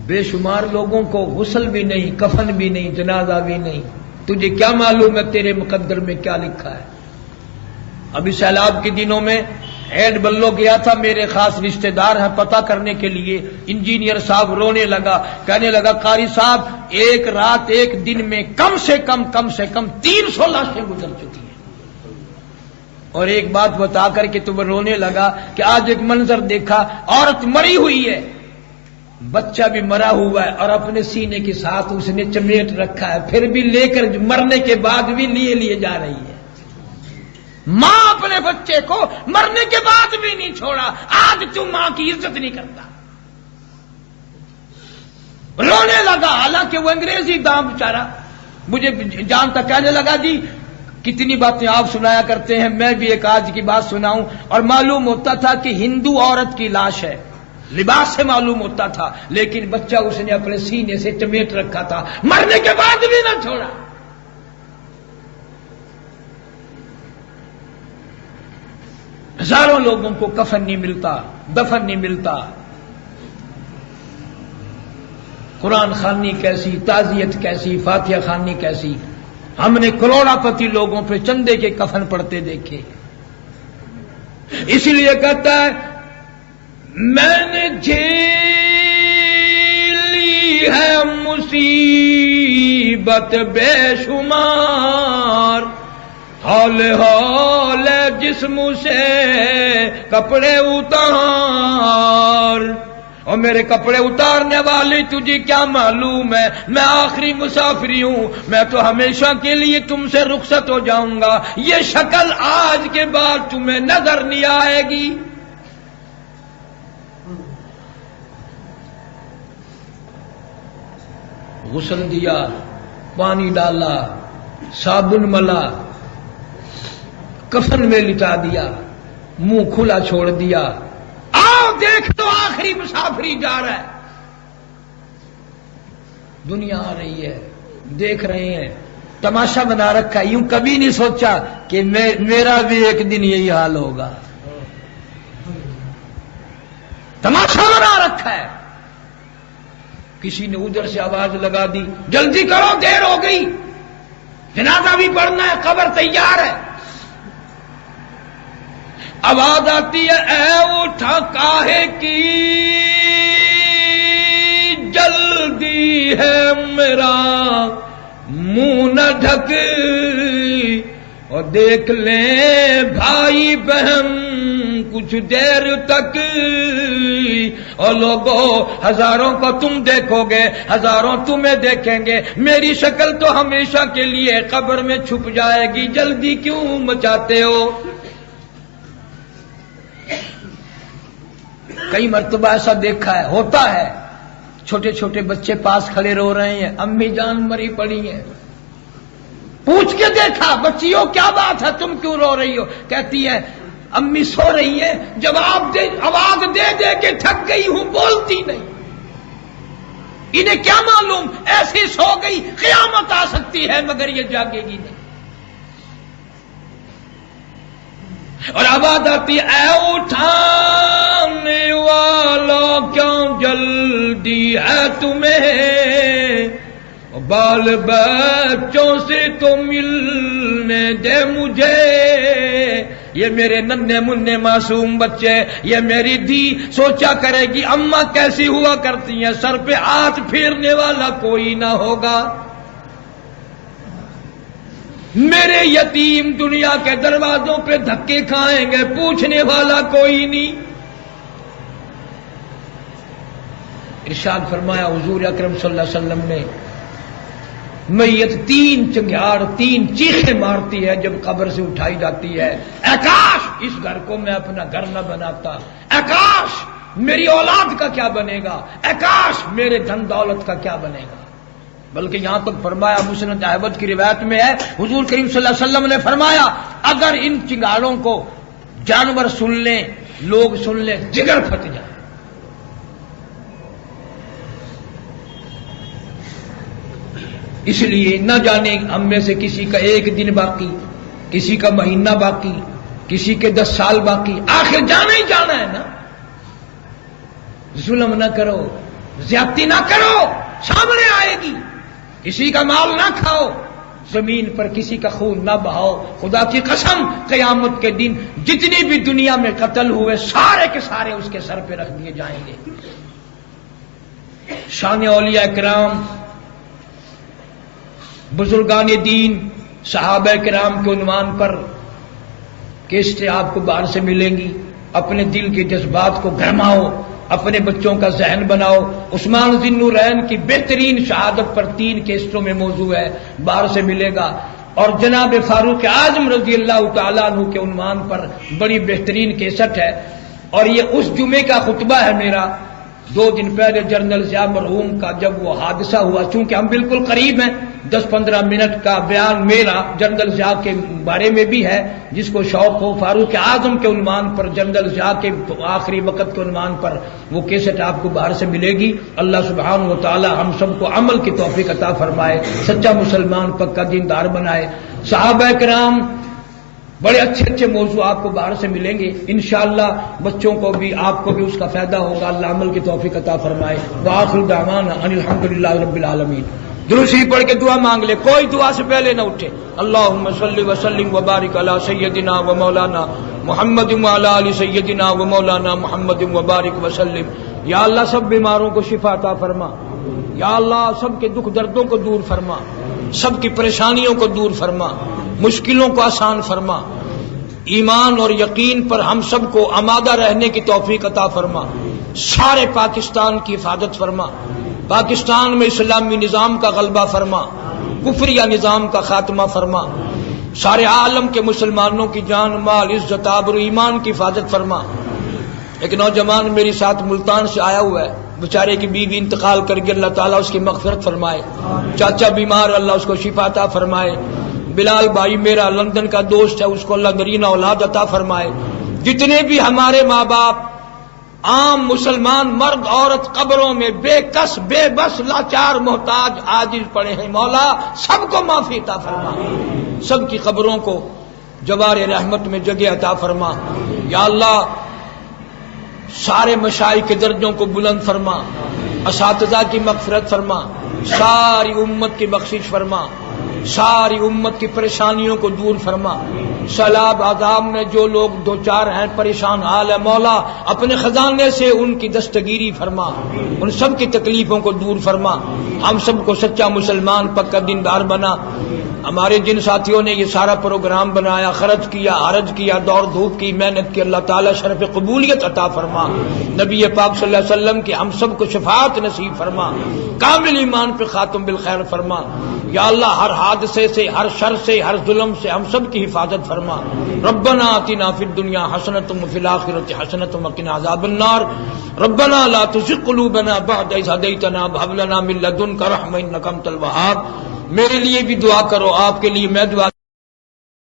بے شمار لوگوں کو غسل بھی نہیں، کفن بھی نہیں، جنازہ بھی نہیں، تجھے کیا معلوم ہے تیرے مقدر میں کیا لکھا ہے؟ ابھی سیلاب کے دنوں میں ہیڈ بلو گیا تھا، میرے خاص رشتہ دار ہیں، پتہ کرنے کے لیے انجینئر صاحب رونے لگا، کہنے لگا قاری صاحب ایک رات ایک دن میں کم سے کم 300 لاشیں گزر چکی ہیں، اور ایک بات بتا کر کے تم رونے لگا کہ آج ایک منظر دیکھا، عورت مری ہوئی ہے، بچہ بھی مرا ہوا ہے اور اپنے سینے کے ساتھ اس نے چمیٹ رکھا ہے، پھر بھی لے کر مرنے کے بعد بھی لیے جا رہی ہے۔ ماں اپنے بچے کو مرنے کے بعد بھی نہیں چھوڑا، آج تم ماں کی عزت نہیں کرتا۔ رونے لگا، حالانکہ وہ انگریزی دام بیچارہ مجھے جانتا، کہنے لگا جی کتنی باتیں آپ سنایا کرتے ہیں، میں بھی ایک آج کی بات سناؤں، اور معلوم ہوتا تھا کہ ہندو عورت کی لاش ہے، لباس سے معلوم ہوتا تھا، لیکن بچہ اس نے اپنے سینے سے چمیٹ رکھا تھا، مرنے کے بعد بھی نہ چھوڑا۔ ہزاروں لوگوں کو کفن نہیں ملتا، دفن نہیں ملتا، قرآن خوانی کیسی، تعزیت کیسی، فاتحہ خوانی کیسی، ہم نے کروڑا پتی لوگوں پہ چندے کے کفن پڑتے دیکھے۔ اس لیے کہتا ہے میں نے جھیلی ہے مصیبت بے شمار، ہولے ہولے جسم سے کپڑے اتار، اور میرے کپڑے اتارنے والی تجھے کیا معلوم ہے میں آخری مسافری ہوں، میں تو ہمیشہ کے لیے تم سے رخصت ہو جاؤں گا، یہ شکل آج کے بعد تمہیں نظر نہیں آئے گی۔ غسل دیا، پانی ڈالا، صابن ملا، کفن میں لٹا دیا، منہ کھلا چھوڑ دیا، آؤ دیکھ تو آخری مسافری جا رہا ہے، دنیا آ رہی ہے، دیکھ رہے ہیں، تماشا بنا رکھا ہے، یوں کبھی نہیں سوچا کہ میرا بھی ایک دن یہی حال ہوگا، تماشا بنا رکھا ہے۔ کسی نے ادھر سے آواز لگا دی جلدی کرو دیر ہو گئی، جنازہ بھی پڑھنا ہے، قبر تیار ہے۔ آواز آتی ہے اے اٹھا کاہے کی جلدی ہے، میرا منہ ڈھک اور دیکھ لیں بھائی بہن کچھ دیر تک، اور لوگوں ہزاروں کو تم دیکھو گے، ہزاروں تمہیں دیکھیں گے، میری شکل تو ہمیشہ کے لیے قبر میں چھپ جائے گی، جلدی کیوں مچاتے ہو؟ کئی مرتبہ ایسا دیکھا ہے، ہوتا ہے، چھوٹے چھوٹے بچے پاس کھڑے رو رہے ہیں، امی جان مری پڑی ہیں، پوچھ کے دیکھا بچیوں کیا بات ہے تم کیوں رو رہی ہو؟ کہتی ہے امی سو رہی ہیں، آواز دے دے کے تھک گئی ہوں، بولتی نہیں، انہیں کیا معلوم ایسی سو گئی قیامت آ سکتی ہے مگر یہ جاگے گی نہیں۔ اور آواز آتی ہے اے اٹھانے والوں کیوں جلدی ہے تمہیں، بال بچوں سے تو ملنے دے مجھے، یہ میرے ننھے منھے معصوم بچے، یہ میری دھی سوچا کرے گی اماں کیسی ہوا کرتی ہیں، سر پہ ہاتھ پھیرنے والا کوئی نہ ہوگا، میرے یتیم دنیا کے دروازوں پہ دھکے کھائیں گے، پوچھنے والا کوئی نہیں۔ ارشاد فرمایا حضور اکرم صلی اللہ علیہ وسلم نے، میت تین چنگھیاڑ تین چیخیں مارتی ہے جب قبر سے اٹھائی جاتی ہے، اے کاش اس گھر کو میں اپنا گھر نہ بناتا، اے کاش میری اولاد کا کیا بنے گا، اے کاش میرے دھن دولت کا کیا بنے گا۔ بلکہ یہاں تک فرمایا، مسند احمد کی روایت میں ہے، حضور کریم صلی اللہ علیہ وسلم نے فرمایا اگر ان چنگاڑوں کو جانور سن لیں، لوگ سن لیں، جگر پھٹ جائے۔ اس لیے نہ جانے ہم میں سے کسی کا ایک دن باقی، کسی کا مہینہ باقی، کسی کے 10 سال باقی، آخر جانا ہی جانا ہے نا۔ ظلم نہ کرو، زیادتی نہ کرو، سامنے آئے گی، کسی کا مال نہ کھاؤ، زمین پر کسی کا خون نہ بہاؤ، خدا کی قسم قیامت کے دن جتنی بھی دنیا میں قتل ہوئے سارے کے سارے اس کے سر پہ رکھ دیے جائیں گے۔ شان اولیاء کرام، بزرگان دین، صحابہ کرام کے عنوان پر کیسٹیں آپ کو باہر سے ملیں گی، اپنے دل کے جذبات کو گرماؤ، اپنے بچوں کا ذہن بناؤ۔ عثمان ذی النورین کی بہترین شہادت پر 3 کیسٹوں میں موضوع ہے، باہر سے ملے گا، اور جناب فاروق اعظم رضی اللہ تعالیٰ عنہ کے عنوان پر بڑی بہترین کیسٹ ہے، اور یہ اس جمعے کا خطبہ ہے میرا 2 دن پہلے جنرل ضیاء مرحوم کا جب وہ حادثہ ہوا، چونکہ ہم بالکل قریب ہیں، 10-15 منٹ کا بیان میرا جنرل ضیاء کے بارے میں بھی ہے، جس کو شوق ہو فاروق اعظم کے عنوان پر، جنرل ضیاء کے آخری وقت کے عنوان پر وہ کیسٹ آپ کو باہر سے ملے گی۔ اللہ سبحانہ و تعالی ہم سب کو عمل کی توفیق عطا فرمائے، سچا مسلمان پکا دیندار بنائے۔ صحابہ کرام بڑے اچھے اچھے موضوع آپ کو باہر سے ملیں گے، انشاءاللہ بچوں کو بھی آپ کو بھی اس کا فائدہ ہوگا، اللہ عمل کی توفیق عطا فرمائے۔ وآخر دعوانا ان الحمدللہ رب العالمین۔ درود شریف پڑھ کے دعا مانگ لے، کوئی دعا سے پہلے نہ اٹھے۔ اللہم صلی وسلم وبارک علی سیدنا و مولانا محمد وعلی آل سیدنا و مولانا محمد وبارک وسلم۔ یا اللہ سب بیماروں کو شفا عطا فرما، یا اللہ سب کے دکھ دردوں کو دور فرما، سب کی پریشانیوں کو دور فرما، مشکلوں کو آسان فرما، ایمان اور یقین پر ہم سب کو آمادہ رہنے کی توفیق عطا فرما، سارے پاکستان کی حفاظت فرما، پاکستان میں اسلامی نظام کا غلبہ فرما، کفریہ نظام کا خاتمہ فرما، سارے عالم کے مسلمانوں کی جان مال عزت آبرو ایمان کی حفاظت فرما۔ ایک نوجوان میری ساتھ ملتان سے آیا ہوا ہے، بیچارے کی بیوی انتقال کر کے، اللہ تعالیٰ اس کی مغفرت فرمائے، چاچا بیمار اللہ اس کو شفا عطا فرمائے، بلال بھائی میرا لندن کا دوست ہے، اس کو اللہ نرینہ اولاد عطا فرمائے، جتنے بھی ہمارے ماں باپ عام مسلمان مرد عورت قبروں میں بے کس بے بس لاچار محتاج عاجز پڑے ہیں، مولا سب کو معافی عطا فرما، سب کی قبروں کو جوار رحمت میں جگہ عطا فرما، یا اللہ سارے مشائخ کے درجوں کو بلند فرما، اساتذہ کی مغفرت فرما، ساری امت کی بخشش فرما، ساری امت کی پریشانیوں کو دور فرما، سیلاب عذاب میں جو لوگ دوچار ہیں پریشان حال ہے، مولا اپنے خزانے سے ان کی دستگیری فرما، ان سب کی تکلیفوں کو دور فرما، ہم سب کو سچا مسلمان پکا دیندار بنا۔ ہمارے جن ساتھیوں نے یہ سارا پروگرام بنایا، خرچ کیا، حرج کیا، دوڑ دھوپ کی، محنت کی، اللہ تعالیٰ شرف قبولیت عطا فرما، نبی پاک صلی اللہ علیہ وسلم کی ہم سب کو شفاعت نصیب فرما، کامل ایمان پہ خاتم بالخیر فرما، یا اللہ ہر حادثے سے، ہر شر سے، ہر ظلم سے ہم سب کی حفاظت فرما۔ ربنا آتنا فی الدنیا حسنۃ وفی الآخرۃ حسنۃ وقنا عذاب النار، ربنا لا تزغ قلوبنا بعد إذ هديتنا وهب لنا من لدنك رحمة إنك أنت الوهاب۔ میرے لیے بھی دعا کرو، آپ کے لیے میں دعا